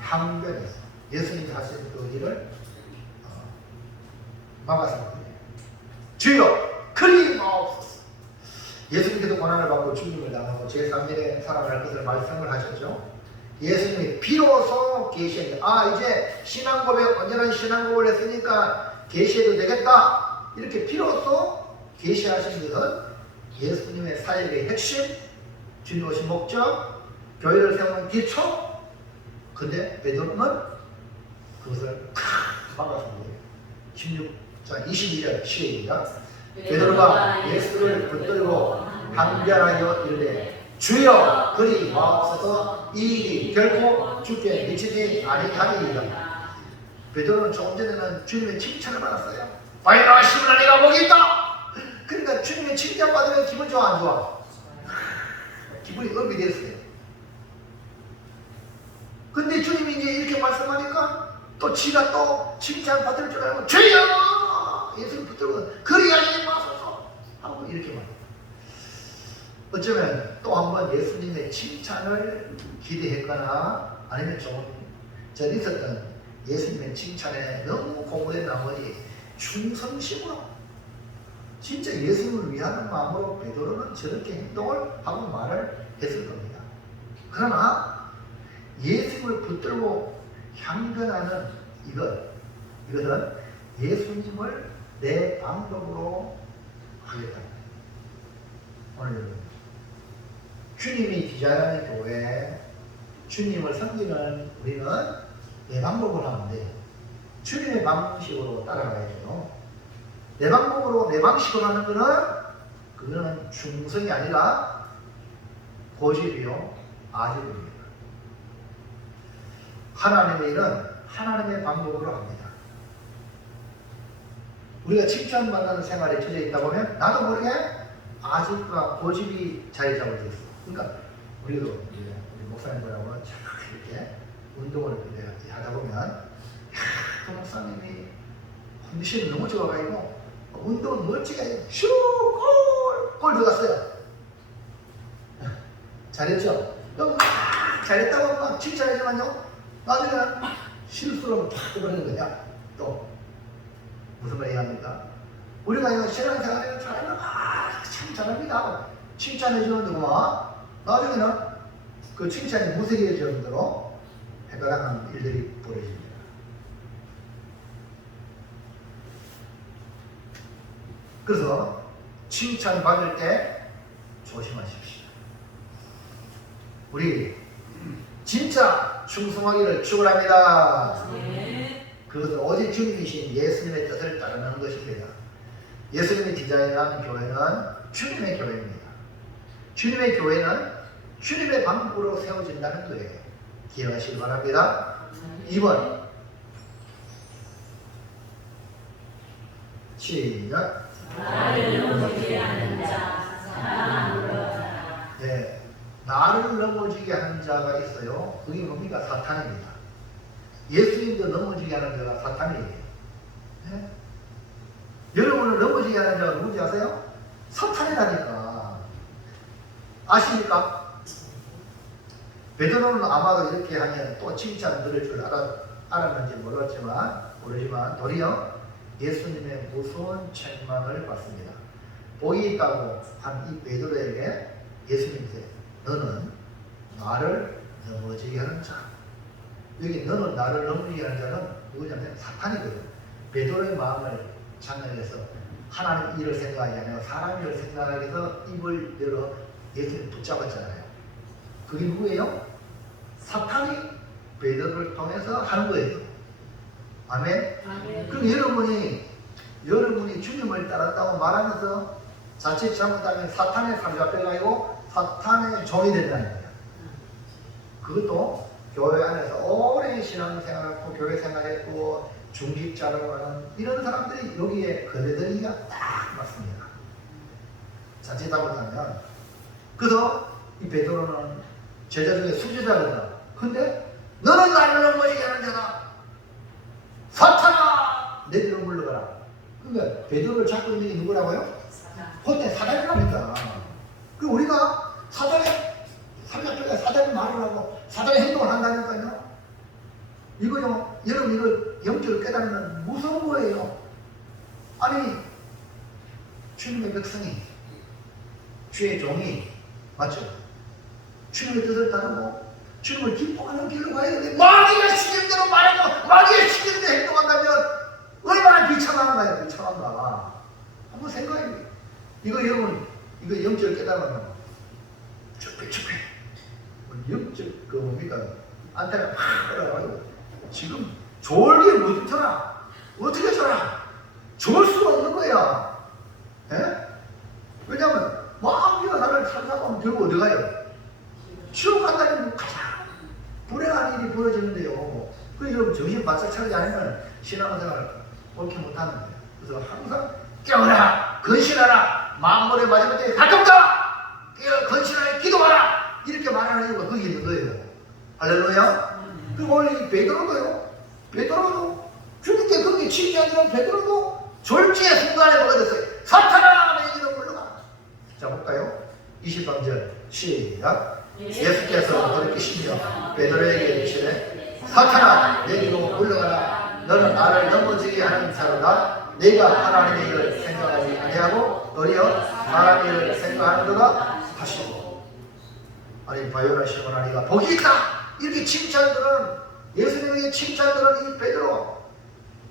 항변했어. 예수님이 하신 그 일을 막아서 주여 그리 마옵소서. 예수님께서 고난을 받고 죽임을 당하고 제3일에 살아날 것을 말씀을 하셨죠. 예수님이 비로소 계시했다. 이제 신앙 고백, 온전한 신앙 고백을 했으니까 계시해도 되겠다. 이렇게 비로소 계시하신 것은 예수님의 사역의 핵심, 주님 오신 목적, 교회를 세우는 기초. 근데 베드로는 그것을 막아서 16장 22절 시작. 베드로가 예수를 붙들고 항변하여 이르되 주여 그리 마옵소서. 이 일이 결코 주께 미치지 아니하리이다. 베드로는 조금 전에는 주님의 칭찬을 받았어요. 바이나 시므나 네가 복이 있다. 그러니까 주님의 칭찬 받으면 기분 좋아 안 좋아? 기분이 업이 됐어요. 근데 주님이 이제 이렇게 말씀하니까 또 지가 또 칭찬 받을 줄 알고 주여 예수를 붙들고 그리 하지 마소서 하고 이렇게 말해요. 어쩌면 또 한 번 예수님의 칭찬을 기대했거나 아니면 조금 전 있었던 예수님의 칭찬에 너무 공부된 나머지 충성심으로 진짜 예수님을 위하는 마음으로 베드로는 저렇게 행동을 하고 말을 했을 겁니다. 그러나 예수님을 붙들고 향변하는 이것은 예수님을 내 방법으로 하겠다. 오늘 여러분 주님이 디자인하는 교회, 주님을 섬기는 우리는 내 방법으로 하면 돼요. 주님의 방식으로 따라가야 돼요. 내 방법으로 내 방식으로 하는 그거는 충성이 아니라 고집이요 아집입니다. 하나님의 일은 하나님의 방법으로 합니다. 우리가 칭찬받는 생활에 젖어 있다 보면 나도 모르게 아집과 고집이 자리 잡을 수 있어. 그러니까 우리 목사님들하고 이렇게 운동을 하다 보면 그 목사님이 컨디션이 너무 좋아가지고 운동을 멋지게 슉 골 들어갔어요. 잘했죠? 그럼 막 잘했다고 막 칭찬해주면요 나중에는 실수로 팍 떠버리는 거냐? 또 무슨 말 이해합니까? 우리가 이거 신앙생활에 잘하면 참 잘합니다 칭찬해주는 누구와 나중에는 그 칭찬이 무색해질 정도로 해가당한 일들이 벌어집니다. 그래서 칭찬 받을 때 조심하십시오. 우리 진짜 충성하기를 축원합니다. 그것은 오직 주님이신 예수님의 뜻을 따르는 것입니다. 예수님이 디자인한 교회는 주님의 교회입니다. 주님의 교회는 주님의 방법으로 세워진다는 거예요. 기억하시기 바랍니다. 2번 시작. 나를 넘어지게 하는 자 사탄으로다. 네, 나를 넘어지게 하는 자가 있어요. 그게 뭡니까? 사탄입니다. 예수님도 넘어지게 하는 자가 사탄이에요. 네? 여러분을 넘어지게 하는 자가 누군지 아세요? 사탄이라니까. 아십니까? 베드로는 아마도 이렇게 하면 또 칭찬 들을 줄 알았는지 모르지만 도리어 예수님의 무서운 책망을 받습니다. 복이 있다고 한 이 베드로에게 예수님께서 너는 나를 넘어지게 하는 자. 여기 너는 나를 넘어지게 하는 자는 누구냐면 사탄이거든. 베드로의 마음을 장악해서 하나님 일을 생각하지 않고 사람 일을 생각하기 위해서 입을 열어 예수님 붙잡았잖아요. 그게 누구예요? 사탄이 베드로를 통해서 하는 거예요. 아멘? 그럼 여러분이 주님을 따랐다고 말하면서 자칫 잘못하면 사탄의 사로잡혀가지고 사탄의 종이 된다는 거예요. 그것도 교회 안에서 오래 신앙생활하고 교회 생활했고 중직자라고 하는 이런 사람들이 여기에 걸려들기가 딱 맞습니다. 자칫 잘못하면. 그래서 이 베드로는 제자 중에 수제자거든. 근데 너는 나를 넘어지게 하는 자다. 사탄아! 내 뒤로 물러가라. 그러니까 베드로를 잡고 있는 게 누구라고요? 그때 사단이랍니다. 그 우리가 사단의 말을 하고 사단의 행동을 한다니까요. 이거요, 여러분 이걸 영적으로 깨달으면 무서운 거예요. 아니, 주님의 백성이, 주의 종이, 맞죠? 주님의 뜻을 따르고 주님을 기뻐하는 길로 가야 되는데 마귀가 시키는 대로 말하고 마귀가 시키는 대로 행동한다면 얼마나 비참한가요? 비참한가. 한번 생각해요. 이거 여러분, 이거 영적을 깨달으면 쭈뼛쭈뼛 영적 그 뭡니까? 안테나 팍 올라가지고 지금 졸게 못 쳐라. 어떻게 쳐라? 좋을 수가 없는 거야. 예? 왜냐면 마귀가 나를 살살하면 결국 어디 가요? 지옥 간다는 가장 불행한 일이 벌어지는데요. 그래서 여러분 정신 바짝 차리지 않으면 신앙생활을 옳게 못하는 거예요. 그래서 항상 깨어라, 건실하라, 만물의 마지막 때에 가깝다, 건실하게 기도하라 이렇게 말하는 이유가 거기 있는 거예요. 할렐루야. 그리고 오늘 이 베드로도 주님께 그렇게 칭찬하는 베드로도 졸지의 순간에 뭐가 됐어요? 사탄아 내 길로 물러가. 자 볼까요? 23절 시작. 예수께서 돌이키시며 베드로에게 이르시되 사탄아 내게로 물러가라. 너는 나를 넘어지게 하는 자로다. 내가 하나님의 일을 생각하지 아니하고 도리어 사람의 일을 생각하는도다 하시고. 아니 바요나 시몬아니가 복이 있다 이렇게 칭찬들은 예수님에게 칭찬들은 이 베드로.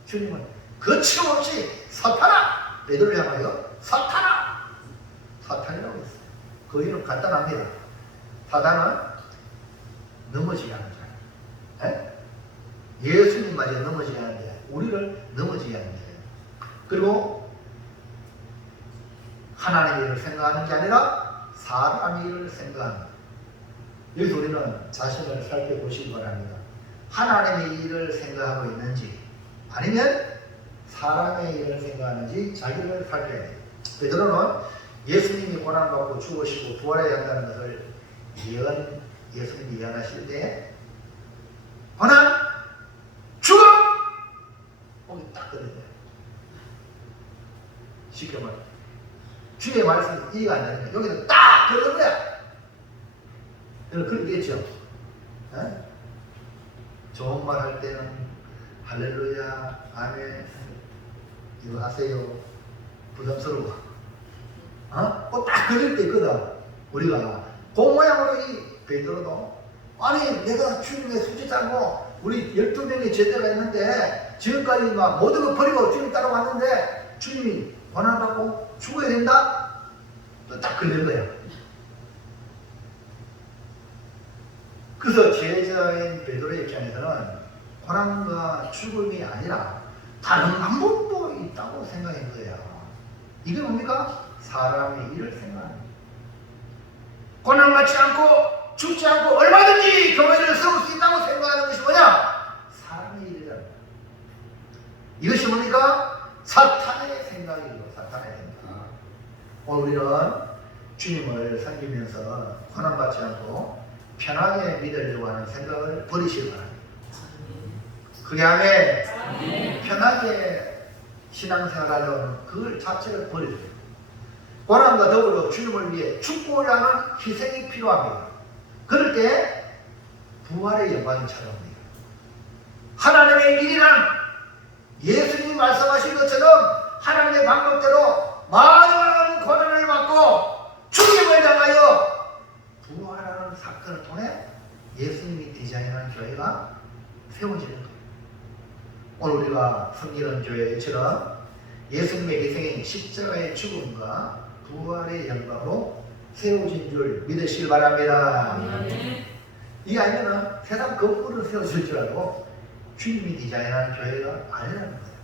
주님은 거침없이 사탄아 베드로를 향하여 사탄이라고 했어요. 그 이름 간단합니다. 사단은 넘어지게 하는 자예요. 예수님마저 넘어지게 하는데 우리를 넘어지게 하는 자예요. 그리고 하나님의 일을 생각하는 게 아니라 사람의 일을 생각하는 거예요. 여기서 우리는 자신을 살펴보시기 바랍니다. 하나님의 일을 생각하고 있는지 아니면 사람의 일을 생각하는지 자기를 살펴야 돼요. 베드로는 예수님이 고난받고 죽으시고 부활해야 한다는 것을 예수님이 예언하실 때 고난, 죽음! 거기 딱 들어요. 쉽게 말해 주의 말씀이 이해가 안 되니까 여기서 딱 들는 거야. 여러분 그러겠죠? 예? 좋은 말 할 때는 할렐루야, 아멘 이거 하세요. 부담스러워. 딱 그럴 때 있거든. 우리가 그 모양으로 이 베드로도 아니 내가 주님의 수제자고 우리 12명의 제자가 있는데 지금까지 막 모든 걸 버리고 주님 따라왔는데 주님이 고난받고 죽어야 된다? 또 딱 걸린 거야. 그래서 제자인 베드로의 입장에서는 고난과 죽음이 아니라 다른 방법도 있다고 생각한 거야. 이게 뭡니까? 사람의 일을 생각하는 거야. 고난받지 않고 죽지 않고 얼마든지 교회를 세울 수 있다고 생각하는 것이 뭐냐? 사람의 일이라는 거야. 이것이 뭡니까? 사탄의 생각이고 사탄의 생각. 오늘 우리는 주님을 섬기면서 고난받지 않고 편하게 믿으려고 하는 생각을 버리시기 바랍니다. 그게 아멘. 편하게 신앙생활하려는 그 자체를 버리세요. 고난과 더불어 주님을 위해 죽고자 하는 희생이 필요합니다. 그럴 때 부활의 영광이 찾아옵니다. 하나님의 일이란 예수님이 말씀하신 것처럼 하나님의 방법대로 많은 고난을 받고 죽임을 당하여 부활하는 사건을 통해 예수님이 디자인한 교회가 세워지는 거예요. 오늘 우리가 섬기는 교회처럼 예수님의 희생이 십자가의 죽음과 부활의 영광으로 세워진 줄 믿으시길 바랍니다. 이게 아니면 세상 거꾸로 세워질 줄 알고 주님이 디자인한 교회가 아니라는 거예요.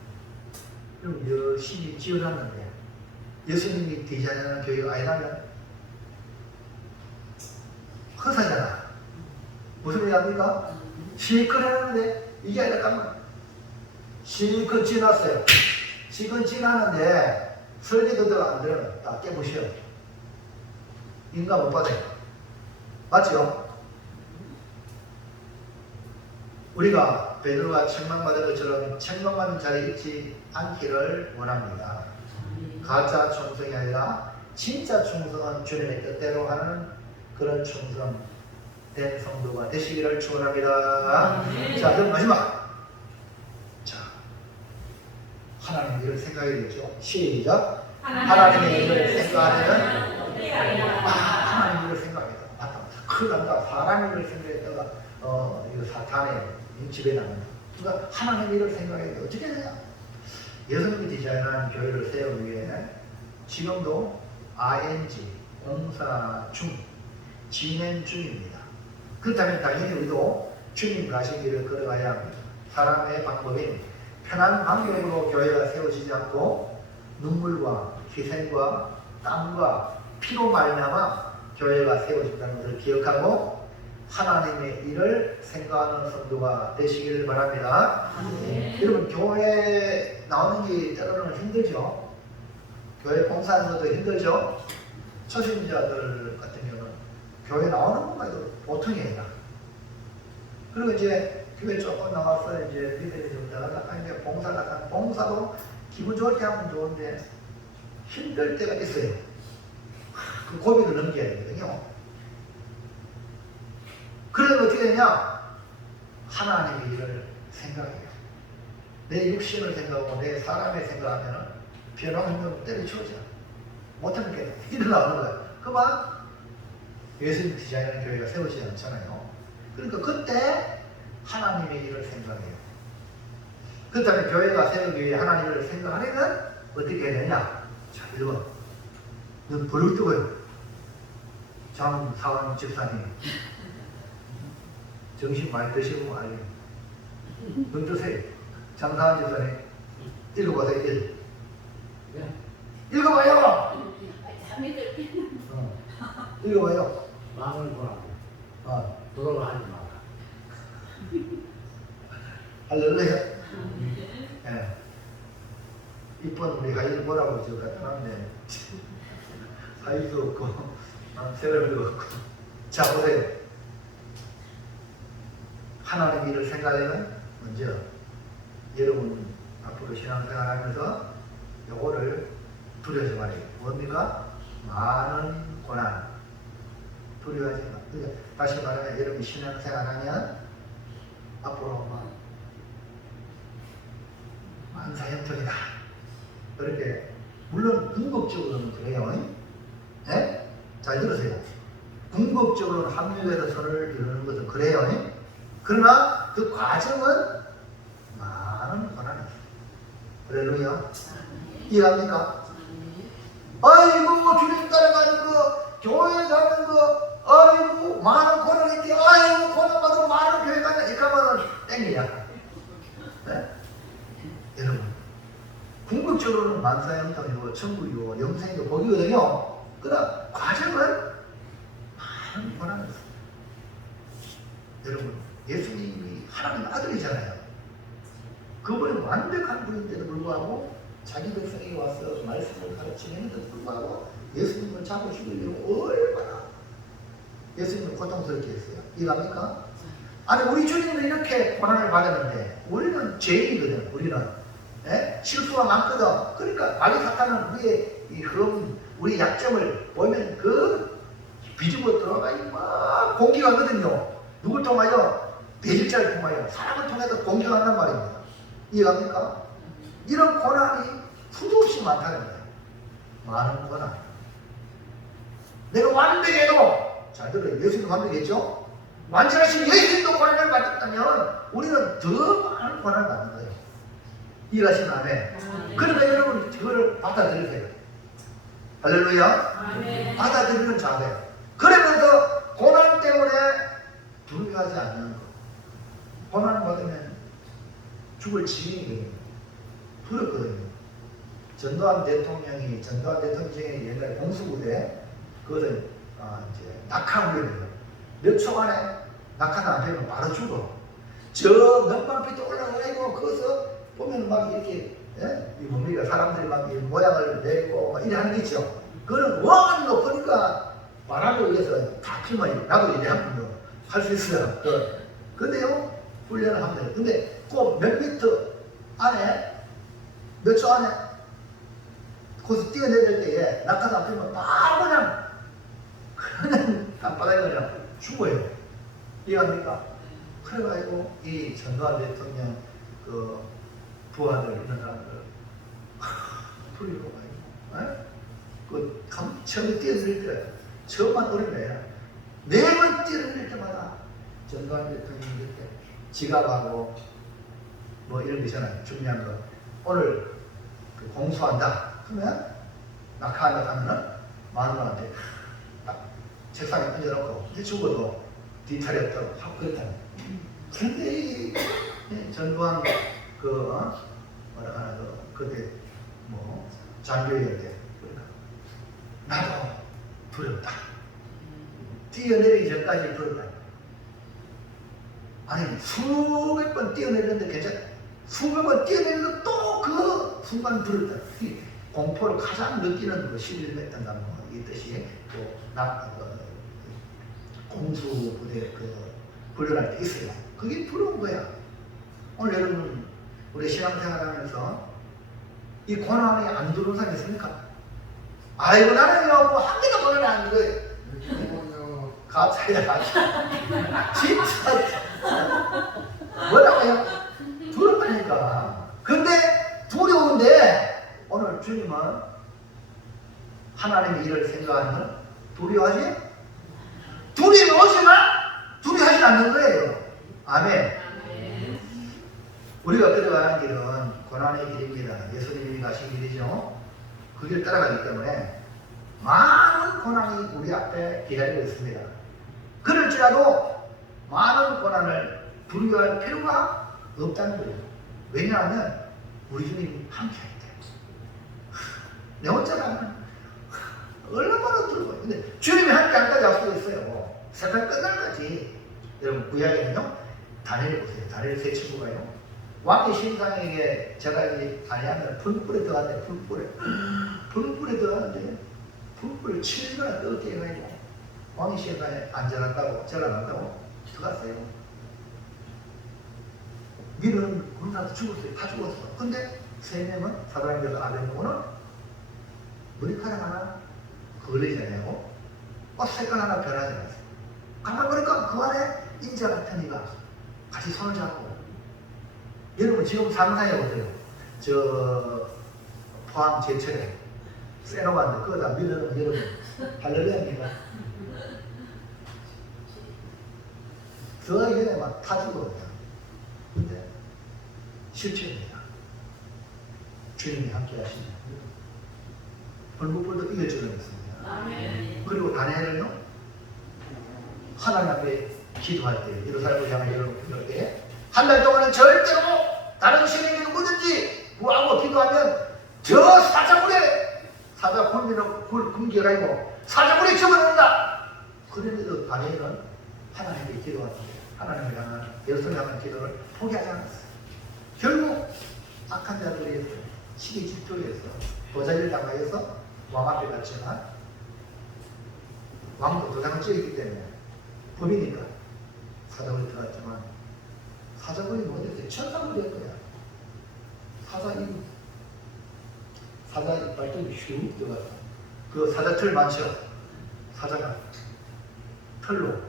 그럼 열심히 지어놨는데 예수님이 디자인한 교회가 아니라면 허사잖아. 무슨 얘기합니까? 실컷 해놨는데 이게 아니라 까만 실컷 지났어요. 실컷 지났는데 설계도들 안 되면 다 깨부셔. 인가 못 받아요. 맞죠? 우리가 베드로가 책망받은 것처럼 책망받는 자리에 있지 않기를 원합니다. 가짜 충성이 아니라 진짜 충성한 주님의 뜻대로 하는 그런 충성된 성도가 되시기를 축원합니다. 자, 그럼 마지막. 자, 하나님 일을 생각해야 되죠. 시작. 하나님의 일을 생각하면 하나님 일을 생각했다. 맞다. 큰일 난다. 사람 일을 생각했다가 이거 사탄의 집에 나간다. 그러니까 하나님 일을 생각해야 돼. 어떻게 해야 되냐? 예수님이 디자인한 교회를 세우기 위해 지금도 ing, 공사 중, 진행 중입니다. 그렇다면 당연히 우리도 주님 가신 길을 걸어가야 합니다. 사람의 방법인 편한 방법으로 교회가 세워지지 않고 눈물과 희생과 땀과 피로 말미암아 교회가 세워진다는 것을 기억하고 하나님의 일을 생각하는 성도가 되시기를 바랍니다. 여러분 교회 나오는 게 때로는 힘들죠. 교회 봉사하는 것도 힘들죠. 초신자들 같은 경우는 교회 나오는 것만 해도 보통이 아니라 그리고 이제 교회 조금 나와서 이제 믿음이 좀 들어가다 이제 봉사도 기분 좋을 때 하면 좋은데 힘들 때가 있어요. 그 고비를 넘겨야 되거든요. 그러면 어떻게 되냐? 하나님의 일을 생각해요. 내 육신을 생각하고 내 사람의 생각하면 변화하면 때려치우죠. 못하는 게 일어나는 거야. 그만 예수님 디자인하는 교회가 세워지지 않잖아요. 그러니까 그때 하나님의 일을 생각해요. 그렇다면 교회가 세우기 위해 하나님을 생각하려면 어떻게 해야 되냐? 자, 1번. 넌 버릇 뜨고요. 장사원 집사님. 정신 많이 드시고 알려. 눈 뜨세요. 장사원 집사님. 읽어보세요. 1. 네. 읽어봐요. 읽어봐요. 마음을 보라고. 돌아가지 마라. 할렐루야. 예. 이쁜 우리 하이를 보라고 저 갖다 놨는데 하이도 없고 세월도 없고. 자 보세요. 하나님 일을 생각하면 먼저 여러분 앞으로 신앙생활 하면서 요거를 두려워하지 말아요. 뭡니까? 많은 고난, 두려워하지 마. 그러니까 다시 말하면 여러분이 신앙생활하면 앞으로 만사형통이다. 그렇게 물론 궁극적으로는 그래요. 예? 잘 들으세요. 궁극적으로는 합류해서 선을 이루는 것은 그래요. 그러나 그 과정은 많은 고난이 있어요. 할렐루야. 이해합니까? 아이고 주님 따라가는 거, 교회 가는 거, 아이고 많은 고난이 있대. 아이고 고난 받으면 많은 교회 가냐. 이렇게 하면 땡이야. 네? 여러분 궁극적으로는 만사형통이고 천국이고 영생이고 복이거든요. 그러나 과정은 많은 고난이 있어요. 여러분 예수님이 하나님 아들이잖아요. 그분이 완벽한 분인데도 불구하고 자기 백성에게 와서 말씀을 가르치는데도 불구하고 예수님을 잡고 죽이려고 얼마나 예수님을 고통스럽게 했어요. 이해합니까? 아니 우리 주님은 이렇게 고난을 받았는데 우리는 죄인이거든. 우리는 실수가 많거든. 그러니까 마귀 사탄은 우리의 이 우리 약점을 보면 그 비집어 들어가 막 공격하거든요. 누굴 통하여? 대질자를 통하여 사람을 통해서 공격한단 말입니다. 이해합니까? 이런 고난이 수도 없이 많다는 거예요. 많은 고난. 내가 완벽해도 잘 들어요. 예수님 완벽했죠? 완전하신 예수님도 고난을 받았다면 우리는 더 많은 고난을 받는 거예요. 이해하시면 아멘. 그러니까 여러분 그걸 받아들이세요. 할렐루야. 아멘. 받아들이는 자세. 그러면서 고난 때문에 두려워하지 않는 거. 고난 받으면 죽을 지경이거든요. 두렵거든요. 전두환 대통령이 옛날에 공수부대 그것은 이제 낙하물이거든요. 몇 초 안에 낙하도 안 되면 바로 죽어. 저 몇만 피트 올라가고 거기서 보면 막 이렇게 이 뭡니까 사람들이 막 이 모양을 내고 막 이래 하는 게 있죠. 그거는 원 높으니까 바람에 의해서 다 피면 나도 이래 하면 할 수 있어요. 근데요 훈련을 하면 돼요. 근데 꼭 몇 미터 안에 몇 초 안에 거기서 뛰어내릴 때에 낙하도 안 피면 바로 그냥 땅바닥에 그냥 죽어요. 이해합니까? 그래가지고 이 전두환 대통령 그 부하들 이런 사람들 풀리고 가지고 그 처음에 뛰어내릴 때 처음만 어린애야. 매번 뛰어내릴 때마다 전두환 대통령이 그때 지갑하고 뭐 이런 거 있잖아요. 중요한 거 오늘 그 공수한다 하면 낙하한다 하면은 마누라한테 딱 책상에 얹어놓고 이제 죽어도 뒤탈이 없다고 하고 그랬다는 거예요. 그런데 이 전두환 그 뭐라 하나 그때 뭐 장교였는데 그러니까 나도 두렵다. 뛰어내리기 전까지 두렵다. 아니 수백 번 뛰어내렸는데 괜찮아. 수백 번 뛰어내려도 또 그 순간 두렵다. 공포를 가장 느끼는 그 11m 뭐 이 뜻이 또 공수부대 그 훈련할 때 있어요. 그게 두려운 거야. 오늘 여러분 우리 신앙생활하면서 이 고난이 안 들어온 사람이 있습니까? 아이고 나는요 뭐 한 개도 고난이 안 들어요. 갑자기 진짜 뭐라고요? 두렵다니까. 근데 두려운데 오늘 주님은 하나님의 일을 생각하면 두려워하지? 두려움이 오지만 두려워하지 않는 거예요. 아멘. 우리가 걸어가는 길은 고난의 길입니다. 예수님이 가신 길이죠. 그 길 따라가기 때문에 많은 고난이 우리 앞에 기다리고 있습니다. 그럴지라도 많은 고난을 두려워할 필요가 없다는 거예요. 왜냐하면 우리 주님이 함께 하기 때문에. 내 혼자 가면 얼마나 두려워요. 근데 주님이 함께 안까지 약속했어요. 세상 끝날까지. 여러분 구약에는요 다니엘 보세요. 다니엘 세 친구가요 왕의 신상에게 제가 이제 다니하면 불불에 들어갔는데 불불에 들어갔는데 불불을 7일이나 뜨겁게 해가지고 왕의 신상에 안전한다고 전화한다고 들어갔어요. 미는 군사도 죽었어요. 다 죽었어. 근데 세 명은 사도행전 아벤노는 머리카락 하나 걸리잖아요. 옷 색깔 하나 변하지 않았어. 가만 보니까 그 안에 인자 같은 이가 같이 손을 잡고. 여러분 지금 상상해 보세요. 저 포항 제철에 세노가인데 그거 다 믿으면 여러분 할렐루야입니까? 저 이전에 막 타주거든요. 근데 실체입니다. 주님이 함께 하시면 불불불도 이겨주는 것입니다. 그리고 다니엘은요, 하나님 앞에 기도할 때, 예루살렘을 향해 기도할 때, 한 달 동안은 절대로 다른 신에게 누구든지 구하고 기도하면 저 사자굴에 사자 굶기가 아니고 사자굴에 집어넣는다. 그런데도 다니엘은 하나님께 기도할 때, 하나님을 향한 예루살렘을 향한 기도를 포기하지 않았어요. 결국 악한 자들이 시기 질투에서 도자기를 당하여서 왕 앞에 갔지만 왕도 도장을 찍었기 때문에 법이니까 사자굴에 들어갔지만 사자굴이 뭐였어요? 천사굴이 될 거야. 사자 이빨들이 슉 들어갔어. 그 사자틀 많죠? 사자가 털로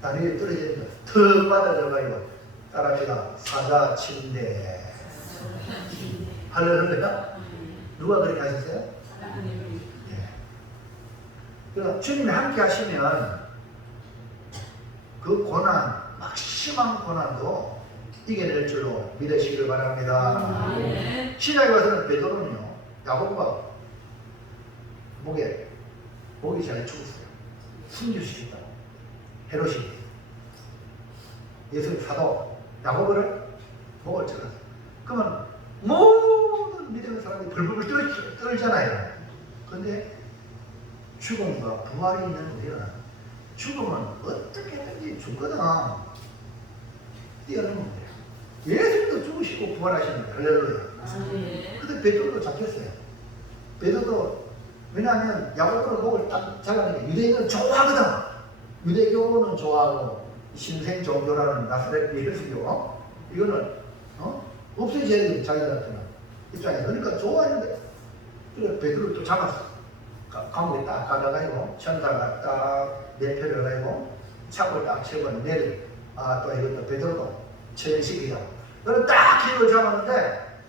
다리에 떨어지는 거 턱 받아 들어가요. 따라합시다. 사자 침대. 할렐루야. 누가 그렇게 하셨어요? 네. 그러니까 주님이 함께 하시면 그 고난, 막심한 고난도 이겨낼 줄로 믿으시길 바랍니다. 신약에 와서는 베드로는요, 야고보가 목이 잘 죽었어요. 숨겨주시겠다고. 헤롯이 예수님 사도 야고보를 목을 찔렀어요. 그러면 모든 믿음의 사람이 벌벌 떨잖아요. 근데 죽음과 부활이 있는 우리는 죽음은 어떻게든지 죽거든. 뛰어넘는 거예요. 예수님도 죽으시고 부활하십니다. 할렐루야. 근데 베드로도 잡혔어요. 베드로도 왜냐하면 야고보는 목을 딱 잘라내니까 유대인은 좋아하거든. 유대교는 좋아하고 신생 종교라는 나사렛 예수교 이거는 없어져야 돼. 자기들한테는 입장에. 그러니까 좋아하는데 그래 베드로를 또 잡았어. 감옥에 딱 가다가지고 천사가 딱 내표를 해가지고 차고 딱 채우고 내려. 또 이것도 베드로도 처형시키자. 그럼 딱 기회를 잡았는데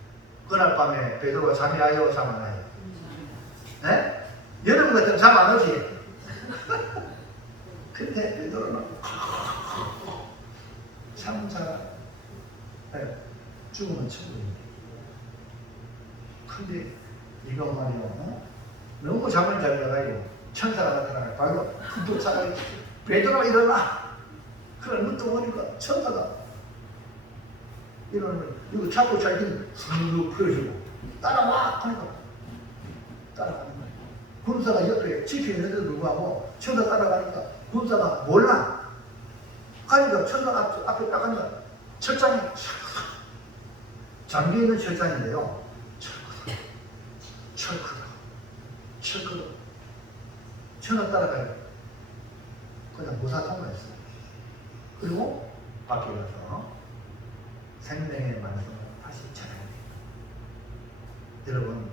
그날 밤에 베드로가 잠이 와요, 잠 안 와요? 네? 여러분 같으면 잠 안 오지? 근데 베드로는 참 잘 죽으면 천국입니다. 근데 이거 말이야, 너무 잠을 잘 자가지고 천사가 나타나서 발로 또 차가 베드로가 일어나. 그래 눈 떠 보니까 천사가 이러면 이거 잡고 자기는 슥 풀어주고 따라와 하니까 따라가는 거야. 군사가 옆에 지키는데도 불구하고 천사 따라가니까 군사가 몰라. 가니까 천사 앞에 딱 가니까 철장이 잠겨있는 철장인데요. 철크다. 천사 따라가요. 그냥 무사통과했어요. 그리고 밖에 가서 생명의 말씀을 다시 전합니다. 여러분,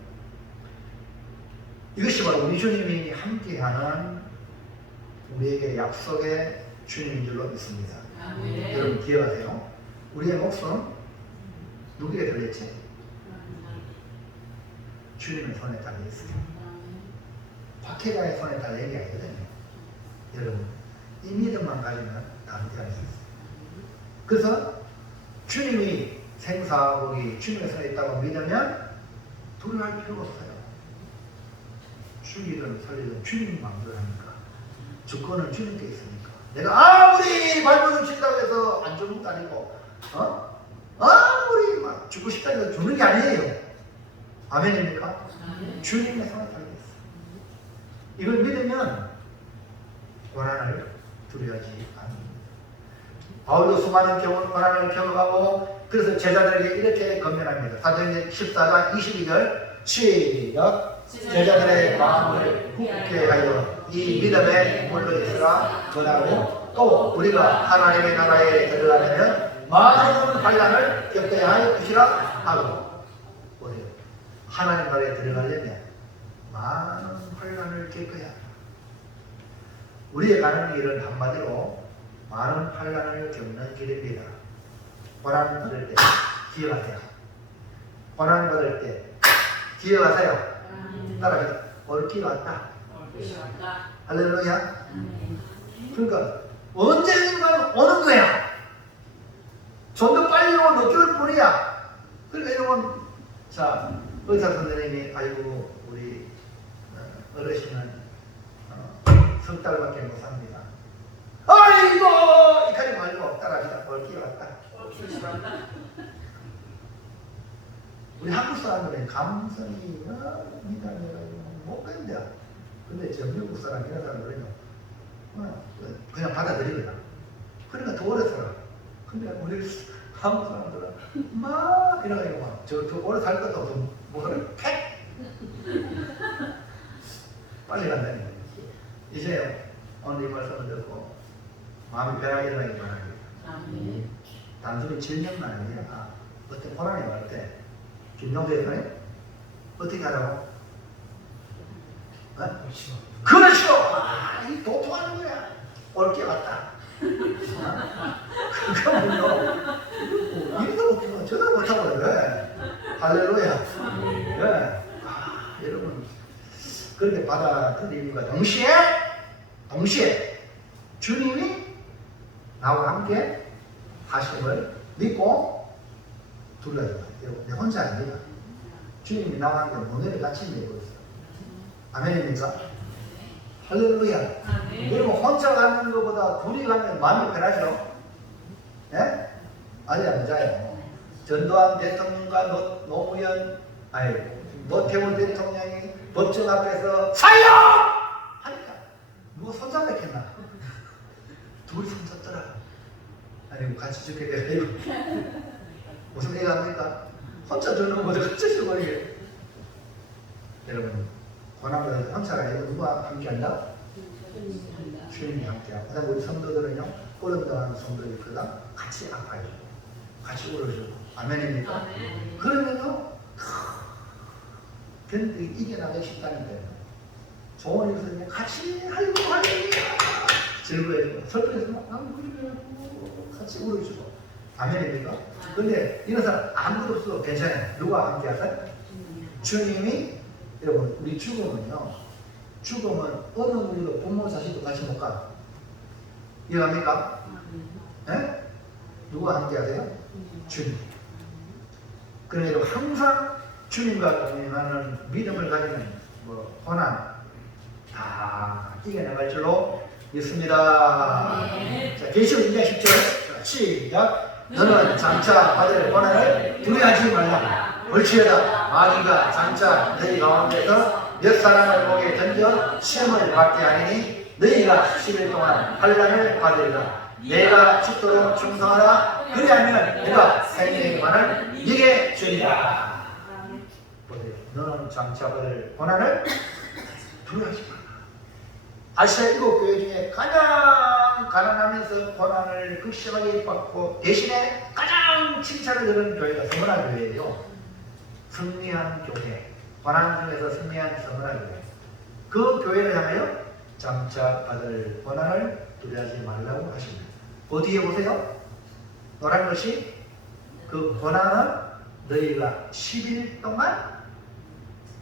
이것이 바로 우리 주님이 함께하는 우리에게 약속의 주님인 줄로 믿습니다. 여러분 기억하세요. 우리의 목숨 누구에게 달렸지? 주님의 손에 달려있어요. 박해자의 손에 달린 게 아니거든요. 여러분, 이 믿음만 가지면 다 함께할 수 있어요. 그래서 주님이 생사복이 주님의 손에 있다고 믿으면 두려워할 필요가 없어요. 죽이든 살리든 주님이 마음대로 하니까. 주권은 주님께 있으니까. 내가 아무리 발버둥 친다고 해서 안 죽는 것도 아니고 아무리 막 죽고 싶다고 해서 죽는 게 아니에요. 아멘입니까? 주님의 손에 달려있어요. 이걸 믿으면 고난을 두려워하지 않습니다. 바울도 수많은 고난을 경험하고 그래서 제자들에게 이렇게 건면합니다. 사도행전 14장 22절 시작. 제자들의 마음을 굳게 하여 이 믿음에 물러있으라 전하고 또 우리가 하나님의 나라에 들어가려면 많은 환난을 겪어야 할 것이라 하고. 보세요. 하나님 나라에 들어가려면 많은 환난을 겪어야 합니다. 우리의 가는 길은 한마디로 많은 환난을 겪는 길입니다. 고난 받을 때 기억하세요. 고난 받을 때 기억하세요. 따라서 올 기가 왔다. 할렐루야. 그러니까 언젠가는 오는 거야. 좀 더 빨리 오면 늦게 올 뿐이야. 그러니까 이러면 자 의사 선생님이 아이고 우리 어르신은 석 달밖에 못 삽니다. 아이고 이까지 말고 따라하자. 올 기가 왔다. 우리 한국 사람들은 감성이 미담해가지고 못 견뎌. 근데 저 미국 사람 이런 사람들은요 그냥 받아들이거든. 그러니까 더 오래 살아. 근데 우리 한국 사람들은 막 이래가지고 막저 오래 살 것도 없어. 뭐를 팩 빨리 간다는 거예요. 이제 오늘 이 말씀을 듣고 마음이 변하게 되기 바랍니다. 단순히 질병만 아니라 어떤 고난이 올 때 김용재 선생님 어떻게 하라고? 그렇죠. 이 도통하는 거야. 올게 왔다. 그러면요 이리도 못하고 저도 못하고 그래. 할렐루야. 네. 여러분 그렇게 받아들임과 동시에 주님이 나와 함께 하심을 믿고 둘러야 돼요. 내 혼자 아닙니다. 주님이 나와 함께 모내를 같이 내고 있어요. 아멘입니까? 할렐루야. 여러분 혼자 가는 것보다 둘이 가면 마음이 편하죠? 예? 아니 안 자요. 전두환 대통령과 노태우 대통령이 법정 앞에서 사형! 하니까 누가 손잡았겠나? 둘이 손잡더라. 아니 같이 죽게 돼요. 무슨 얘기 합니까? 혼자 주는 것보다 같이 죽어버리게. 여러분 고난보다 혼자가 아니고 누가 함께한다? 주님이 함께하고 그다음 우리 성도들은요 어른당하는 성도들이 있거든 같이 아파요. 같이 울어주고 아멘입니까? 그러면요 근데 이겨나가기 쉽다니까요. 좋은 일 있으면 같이 아이고 즐거워해주고 설득해서 같이 울어주고 아멘입니까? 근데 이런 사람 아무도 없어도 괜찮아요. 누가 함께 하세요? 주님이 여러분 우리 죽음은 어느 우리도 부모 자식도 같이 못 가. 이해합니까? 네? 누가 함께 하세요? 주님. 그러니까 여러분 항상 주님과 동행하는 믿음을 가지는 고난 다 이겨나갈 줄로 믿습니다. 자, 계시록 2장 10절 시작. 너는 장차 받을 고난을 두려워하지 말라. 볼지어다 마귀가 장차 너희 가운데서 몇 사람을 목에 던져 시험을 받게 하리니 너희가 10일 동안 환난을 받으리라. 내가 죽도록 충성하라. 그리하면 내가 생명만을 네게 주리라. 보세요. 너는 장차 받을 고난을 두려워하지 말라. 아시아 7교회 중에 가장 가난하면서 고난을 극심하게 받고 대신에 가장 칭찬을 들은 교회가 서문화 교회예요. 승리한 교회, 고난 중에서 승리한 서문화 교회. 그 교회를 향하여 장차 받을 고난을 두려워하지 말라고 하십니다. 어디에 보세요? 노란 것이 그 고난은 너희가 10일 동안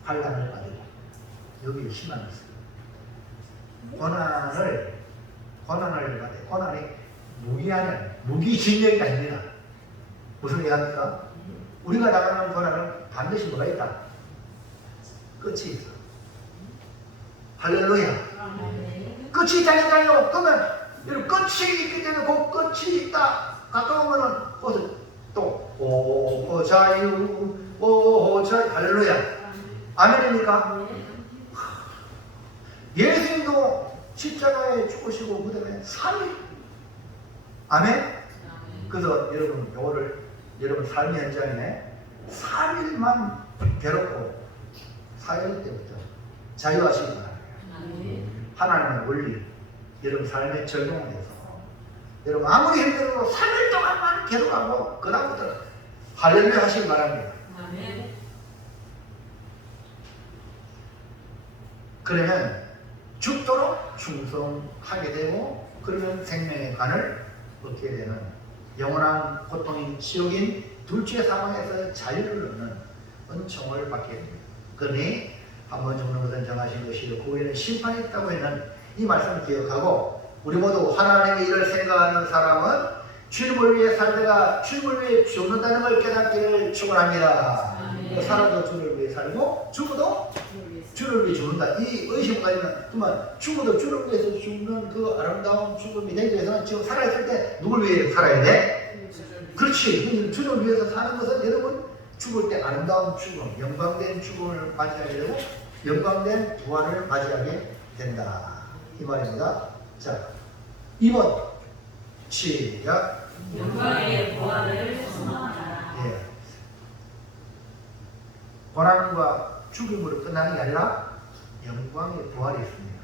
환난을 받으라. 여기 심한 것입니다. 고난을 받아. 고난이 무기징역이 아닙니다. 무슨 얘기합니까? 우리가 나가는 고난은 반드시 뭐가 있다? 끝이 있어. 할렐루야. 끝이 있다니까요. 그러면 여러분 끝이 있기 때문에 그 끝이 있다. 가까우면은 거기서 또 오자유 할렐루야. 아멘입니까? 예수님도 십자가에 죽으시고 그 다음에 3일 아멘? 그래서 여러분 요거를 여러분 삶의 현장에 3일만 괴롭고 4일 때부터 자유하시기 바랍니다. 하나님의 원리 여러분 삶의 적용을 해서 여러분 아무리 힘들어도 3일 동안만 괴롭하고 그 다음부터 할렐루야 하시기 바랍니다. 그러면 죽도록 충성하게 되고 그러면 생명의 관을 얻게 되는 영원한 고통인 지옥인 둘째 사망에서 자유를 얻는 은총을 받게 됩니다. 그러니 한번 죽는 것은 정하신 것이요 그 후에는 심판이 있다고 했는 이 말씀을 기억하고 우리 모두 하나님의 일을 생각하는 사람은 주님을 위해 살다가 주님을 위해 죽는다는 걸 깨닫기를 축원합니다. 살아도 주를 위해 살고 죽어도 주를 위해 죽는다. 이 의심까지는 그만 죽어도 주를 위해서 죽는 그 아름다운 죽음이 되기 위해서는 지금 살아있을 때 누굴 위해 살아야 돼? 그렇지. 주를 위해서 사는 것은 여러분 죽을 때 아름다운 죽음, 영광된 죽음을 맞이하게 되고 영광된 부활을 맞이하게 된다. 이 말입니다. 자, 2번 시작. 영광의 부활을 소망하라. 예. 고난과 죽음으로 끝나는 게 아니라 영광의 부활이 있습니다.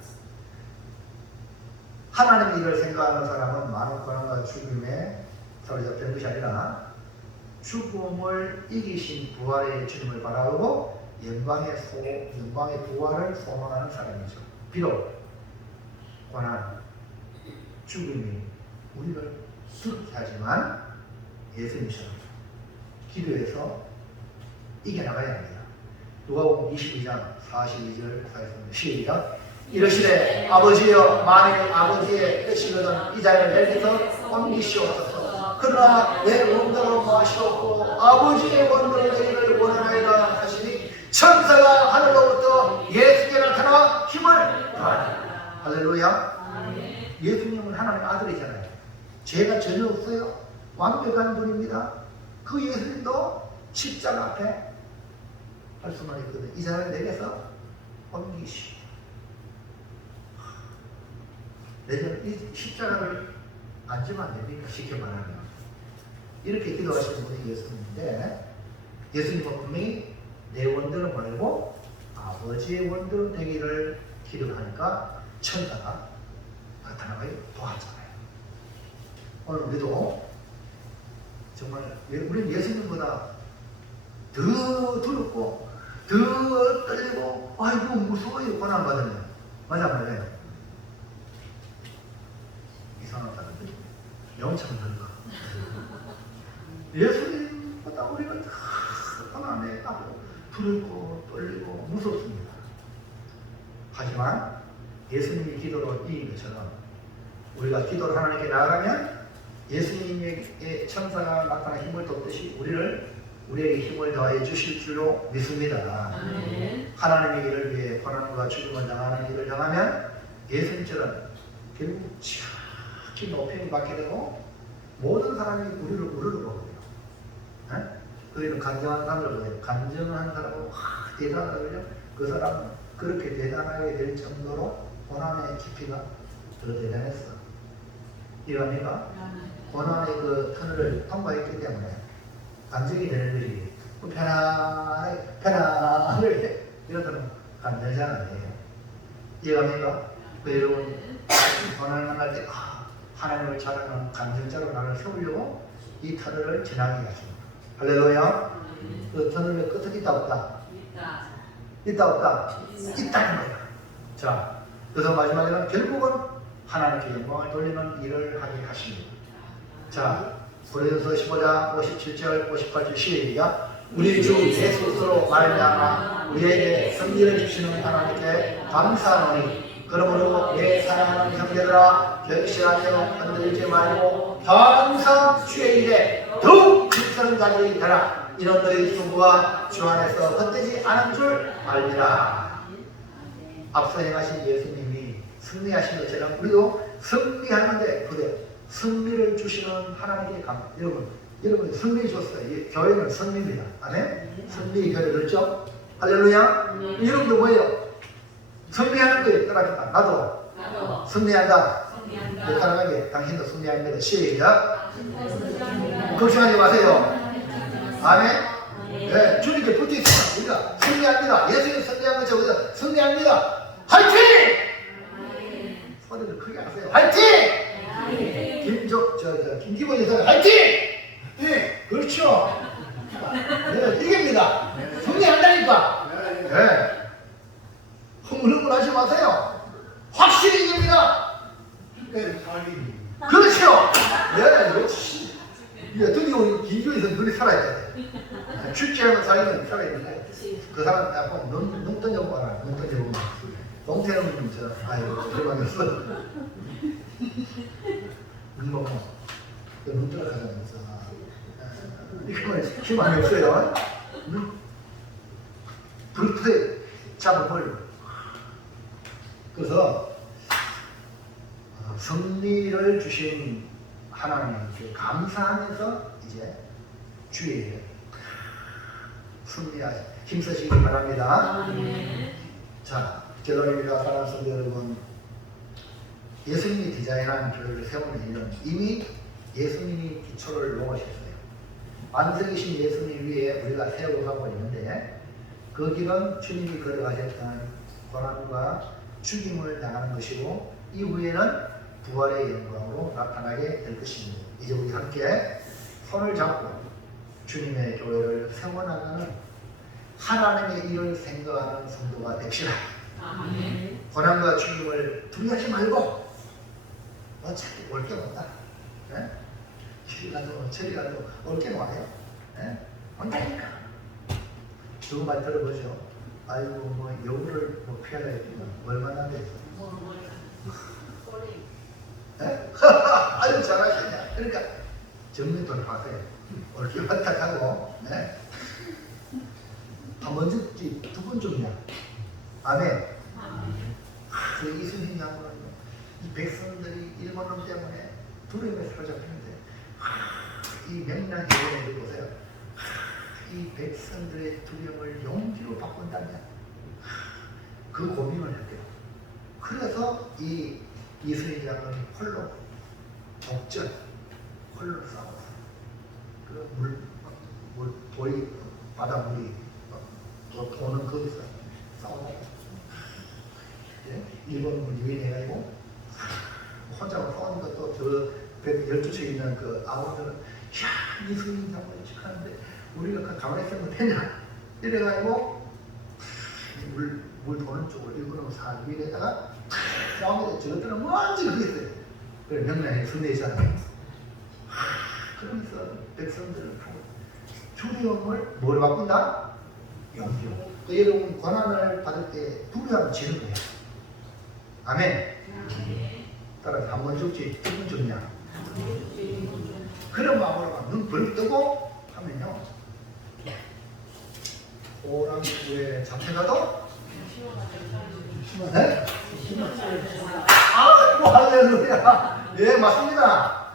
하나님의 일을 생각하는 사람은 많은 고난과 죽음에 사로잡히는 것이 아니라 죽음을 이기신 부활의 주님을 바라보고 영광의 부활을 소망하는 사람이죠. 비록 고난, 죽음이 우리를 슬프게 하지만 예수님처럼 기도해서 이겨나가야 합니다. 누가복음 22장 42절 사였습니다. 시작. 이르시되 아버지여 만일 아버지의 뜻이거든 이 자를 내게서 옮기시옵소서. 그러나 내 원대로 마시옵고 아버지의 원대로 되기를 원하나이다 하시니 천사가 하늘로부터 예수께 나타나 힘을 더하니. 할렐루야. 예수님은 하나님의 아들이잖아요. 죄가 전혀 없어요. 완벽한 분입니다. 그 예수님도 십자가 앞에 할 수만 있거든. 이 사람을 내게서 옮기시오. 이 십자가를 앉으면 안 됩니까? 쉽게 말하면. 이렇게 기도하시는 분이 예수님인데 예수님은 분명히 내 원대로 말고 아버지의 원대로 되기를 기도하니까 천사가 나타나고 도왔잖아요. 오늘 우리도 정말 우리는 예수님보다 더 두렵고 더 떨리고 아이고 무서워요. 고난받으면. 맞아 말이에요. 이상한 사람들 영참 들까. 예수님보다 우리가 더 고난에 두렵고 떨리고 무섭습니다. 하지만 예수님이 기도로 이긴 것처럼 우리가 기도를 하나님께 나아가면 예수님의 천사가 나타나 힘을 돕듯이 우리에게 힘을 더해 주실 줄로 믿습니다. 하나님의 일을 위해 고난과 죽음을 당하는 일을 당하면 예수님처럼 결국 지극히 높임을 받게 되고 모든 사람이 우리를 우러러보거든요. 그들은 간증한 사람을 보세요. 간증한 사람은 대단하거든요. 그 사람은 그렇게 대단하게 될 정도로 고난의 깊이가 더 대단했어. 이해합니까? 고난의 그 터널을 통과했기 때문에 간증이 되는 것이 편안하게 이렇다면 간증자는 아니에요. 이해합니까? 그 여러분 고난을 만날 때 하나님을 자랑하는 간증자로 나를 세우려고 이 터널을 지나게 하십니다. 할렐루야. 그 터널의 끝은 있다 없다? 있다 없다? 있다는 거예요. 자, 그래서 마지막에는 결국은 하나님께 영광을 돌리는 일을 하게 하십니다. 자, 고린도서 15장 57절 58절 시작. 우리 주 예수로 말미암아 우리에게 승리를 주시는 하나님께 감사하노니 그러므로 내 사랑하는 형제들아 결실하여 흔들리지 말고 항상 주의 일에 더욱 힘쓰는 자들이 되라. 이런 너희 승부가 주 안에서 헛되지 않은 줄 알리라. 앞서 행하신 예수님이 승리하신 것처럼 우리도 승리하는데 그대 승리를 주시는 하나님께 여러분 승리 줬어요. 교회는 승리입니다. 아멘? 승리 교회 그렇죠? 할렐루야. 여러분도 뭐예요? 승리하는 거예요. 따라합니다. 나도 승리한다. 따라가게 당신도 승리합니다. 시작. 걱정하지 마세요. 아멘? 네, 주님께 붙어 있습니다. 우리가 승리합니다. 예수님 승리한 것처럼 우리가 승리합니다. 화이팅! 소리를 크게 하세요. 화이팅! 김기본 여사 화이팅! 네, 그렇죠. 네, 이깁니다. 승리한다니까. 네. 흥분하지 마세요. 그렇죠. 네, 그렇지. 예, 드디어 우리 기교에서 눈이 살아야 돼. 출제하는 사이는 살아야 돼. 그 사람 딱 보면 눈 던져봐라. 눈 던져보면. 동태는 아이고, 대박이었어. 눈 보면, 눈 들어가자면서. 이거는 희망이 없어요. 불푸대 잡아버리고. 그래서, 승리를 주신 하나님께 감사하면서 이제 주의 승리하시 힘쓰시기 바랍니다. 자, 결론입니다. 사랑하는 성도 여러분, 예수님이 디자인한 교회를 세우는 일은 이미 예수님이 기초를 놓으셨어요. 완성이신 예수님 위에 우리가 세워가고 있는데 그 길은 주님이 걸어가셨던 고난과 죽임을 당하는 것이고 이후에는 부활의 영광으로 나타나게 될 것입니다. 이제 우리 함께 손을 잡고 주님의 교회를 세워나가는 하나님의 일을 생각하는 성도가 됩시다. 고난과 죽임을 두려워하지 말고 어차피 올 게 없다. 이리 가도 저리 가도 올 게 와요. 온다니까. 누구 말 들어보죠. 아이고 뭐 여우를 뭐 피하려니까 얼마나 돼. 아유 잘하시냐. 그러니까 정면 돌파하세요. 올 게 왔다 하고 한 번 죽지 두 번 죽냐. 아멘. 그 이순신 장군은 이 백성들이 일본놈 때문에 두려움에 사로잡히는데 이 명랑 예언을 보세요. 이 백성들의 두려움을 용기로 바꾼다면 그 고민을 했대요. 그래서 이 이순신 장군이 홀로 독전, 홀로 싸웠어요. 그 돌이 바닷물이 도는 거기서 싸우다가 일본을 유인해가지고 혼자 싸우니까 또 저 12층에 있는 그 아우들은 야 이순신 장군이 축하하는데 우리가 가만히 있으면 되냐 이래가지고 물 도는 쪽으로 일본으로 살 위에다가 싸우는데 저것들은 먼저 그랬어요. 그래 명량에 선대했잖아요. 그러면서 백성들을 두려움을 뭐로 바꾼다? 용기로. 여러분 고난을 받을 때 두려움 지는 거예요. 아멘. 따라서 한 번 죽지 두 번 죽냐. 그런 마음으로 눈 벌 뜨고 하면요. 호랑이에 잡혀가도 네? 아이고 할렐루야. 예 맞습니다.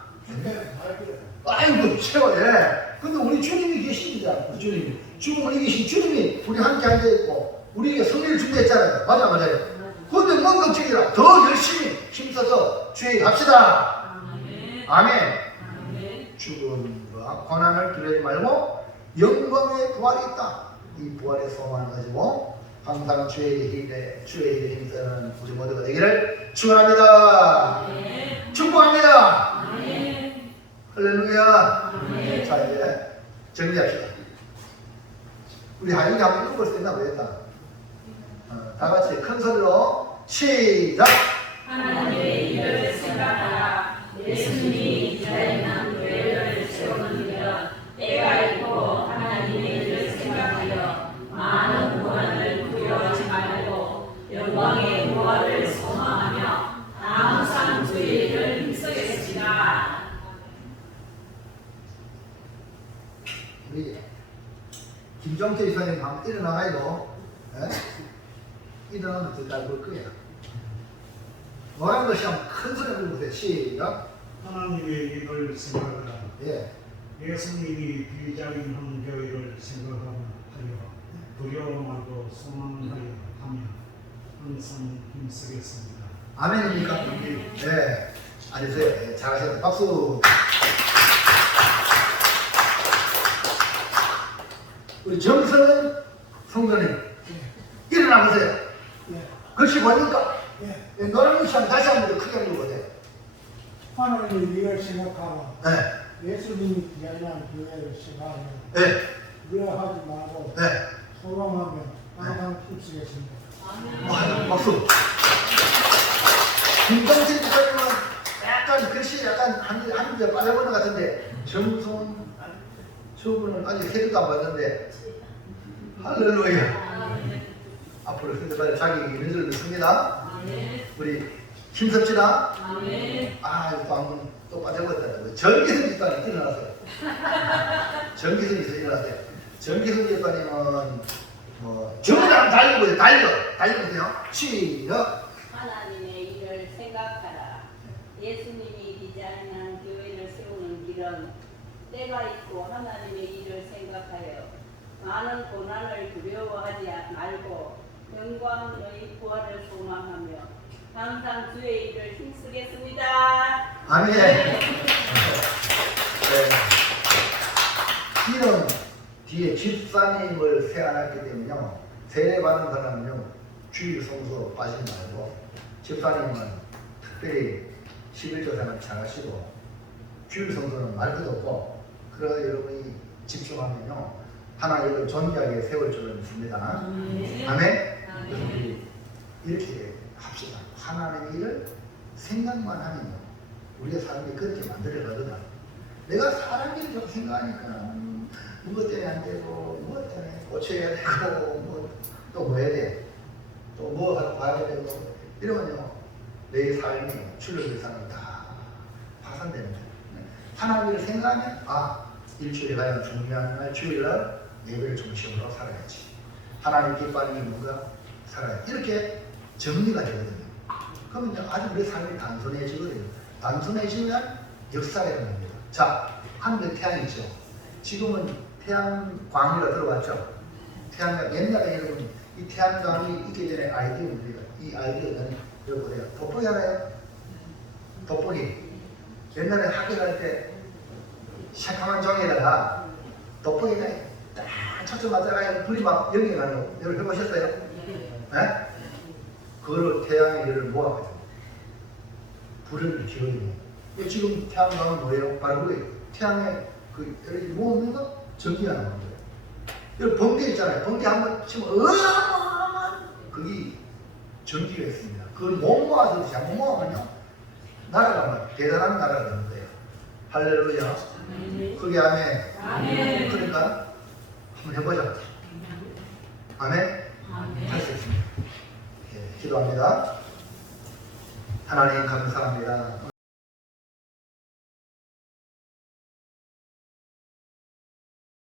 아이고 최고. 예. 근데 우리 주님이 계십니다. 주님이 죽음을 이기신 주님이 우리 함께 앉아 있고 우리에게 승리를 준비했잖아요. 맞아요. 근데 뭔 걱정이라 더 열심히 힘써서 주의 갑시다. 아멘. 죽음과 고난을 두려워하지 말고 영광의 부활이 있다. 이 부활의 소망을 가지고 항상 주의 일에 힘쓰는 우리 모두가 되기를 축원합니다. 축복합니다. 할렐루야. 자 이제 정리합시다. 우리 하인이 한번 읽을 수 있나 모르겠다. 다 같이 큰 소리로 시작. 하나님의 일을 생각하라. 예수님이 디자인한 교회를 세우는 일은 때가 있고 하나님의 일을 생각하여 많은 고난을 두려워하지 말고 영광의 부활을 소망하며 항상 주의 일을 힘쓰겠습니다. 우리 김종태 이사님 한번 일어나가지고 일어나면 더 잘 볼 거예요. 뭐라는 것이 한번 큰 소리 부르세요. 시작. 하나님의 일을 생각하라. 예. 예수님이 디자인한 교회를 생각하여 두려워 말고 소망하여 하며 항상 힘쓰겠습니다. 아멘입니까? 예. 앉으세요. 예, 잘하셨다. 박수. 우리 정선은 성도님 일어나보세요. 그것이 뭡니까? 노란 것이 한번 다시 한번 더 크게 물어보세요. 하나님의 일을 생각하고 네. 예수님이 디자인한 교회를 생각하며 네. 두려워하지 말고 네. 소망하며 항상 힘쓰겠습니다. 박수. 김정진 기사님은 약간 한 주에 빠져버린 것 같은데 정성 저분은 아직 세례도 안 받았는데 할렐루야. 앞으로 근데 자기 인연을 믿습니다. 우리 힘섭지나 또 또 빠져버렸다고. 전기선 집단이 일어났어요. 전기선 집단이 일어났어요. 전기선 집단이면 정답 달려보세요. 시작. 하나님의 일을 생각하라. 예수님이 디자인한 교회를 세우는 길은 때가 있고 하나님의 일을 생각하여 많은 고난을 두려워하지 말고 영광의 부활을 소망하며 항상 주의 일을 힘쓰겠습니다. 아멘. 네. 이런 뒤에 집사님을 세워놨기 때문에요. 세례받는 사람은요 주일 성수 빠지지 말고 집사님은 특별히 11조 생활 잘하시고 주일 성수는 말 것도 없고 그래서 여러분이 집중하면요 하나님을 존귀하게 세울 줄을 믿습니다. 아멘. 그래서 우리 이렇게 합시다. 하나님의 일을 생각만 하면요 우리의 삶이 그렇게 만들어가거든. 내가 사람 일을 좀 생각하니까 무엇 때문에 안 되고 무엇 때문에 고쳐야 되고 또 뭐 해야 돼? 또 뭐 하고 봐야 되고 이러면요 내 삶이 출력 예산은 다 파산되는 거예요. 하나님을 생각하면 일주일에 가장 중요한 날 주일날 예배를 중심으로 살아야지. 하나님 기뻐하는 게 뭔가 살아야지. 이렇게 정리가 되거든요. 그러면 이제 아주 우리 삶이 단순해지거든요. 단순해지면 역사가 일어납니다. 자, 하늘에 태양이 있죠. 지금은 태양광이라 들어봤죠? 태양광, 옛날에 여러분 이 태양광이 있기 전에 아이디어입니다. 이 아이디어는 여러분 보세요. 돋보기 알아요? 돋보기. 옛날에 학교 갈 때 새카만 종이에다가 돋보기가 딱 초점 맞아가 불이 막 연기가 가는 거 여러분 해보셨어요? 네? 그거를 태양의 열을 모아가지고 불을 키우는 거예요. 지금 태양광은 뭐예요? 바로 그 태양의 그 열을 모으는 거 전기가 나오는 거예요. 여기 번개 있잖아요. 번개 한번 치면 그게 전기가 있습니다. 그걸 못 모아서 잘못 모으면요 나라가 대단한 나라가 되는 거예요. 할렐루야. 그게 아멘. 그러니까 한번 해보자. 아멘. 할 수 있습니다. 기도합니다. 하나님 감사합니다.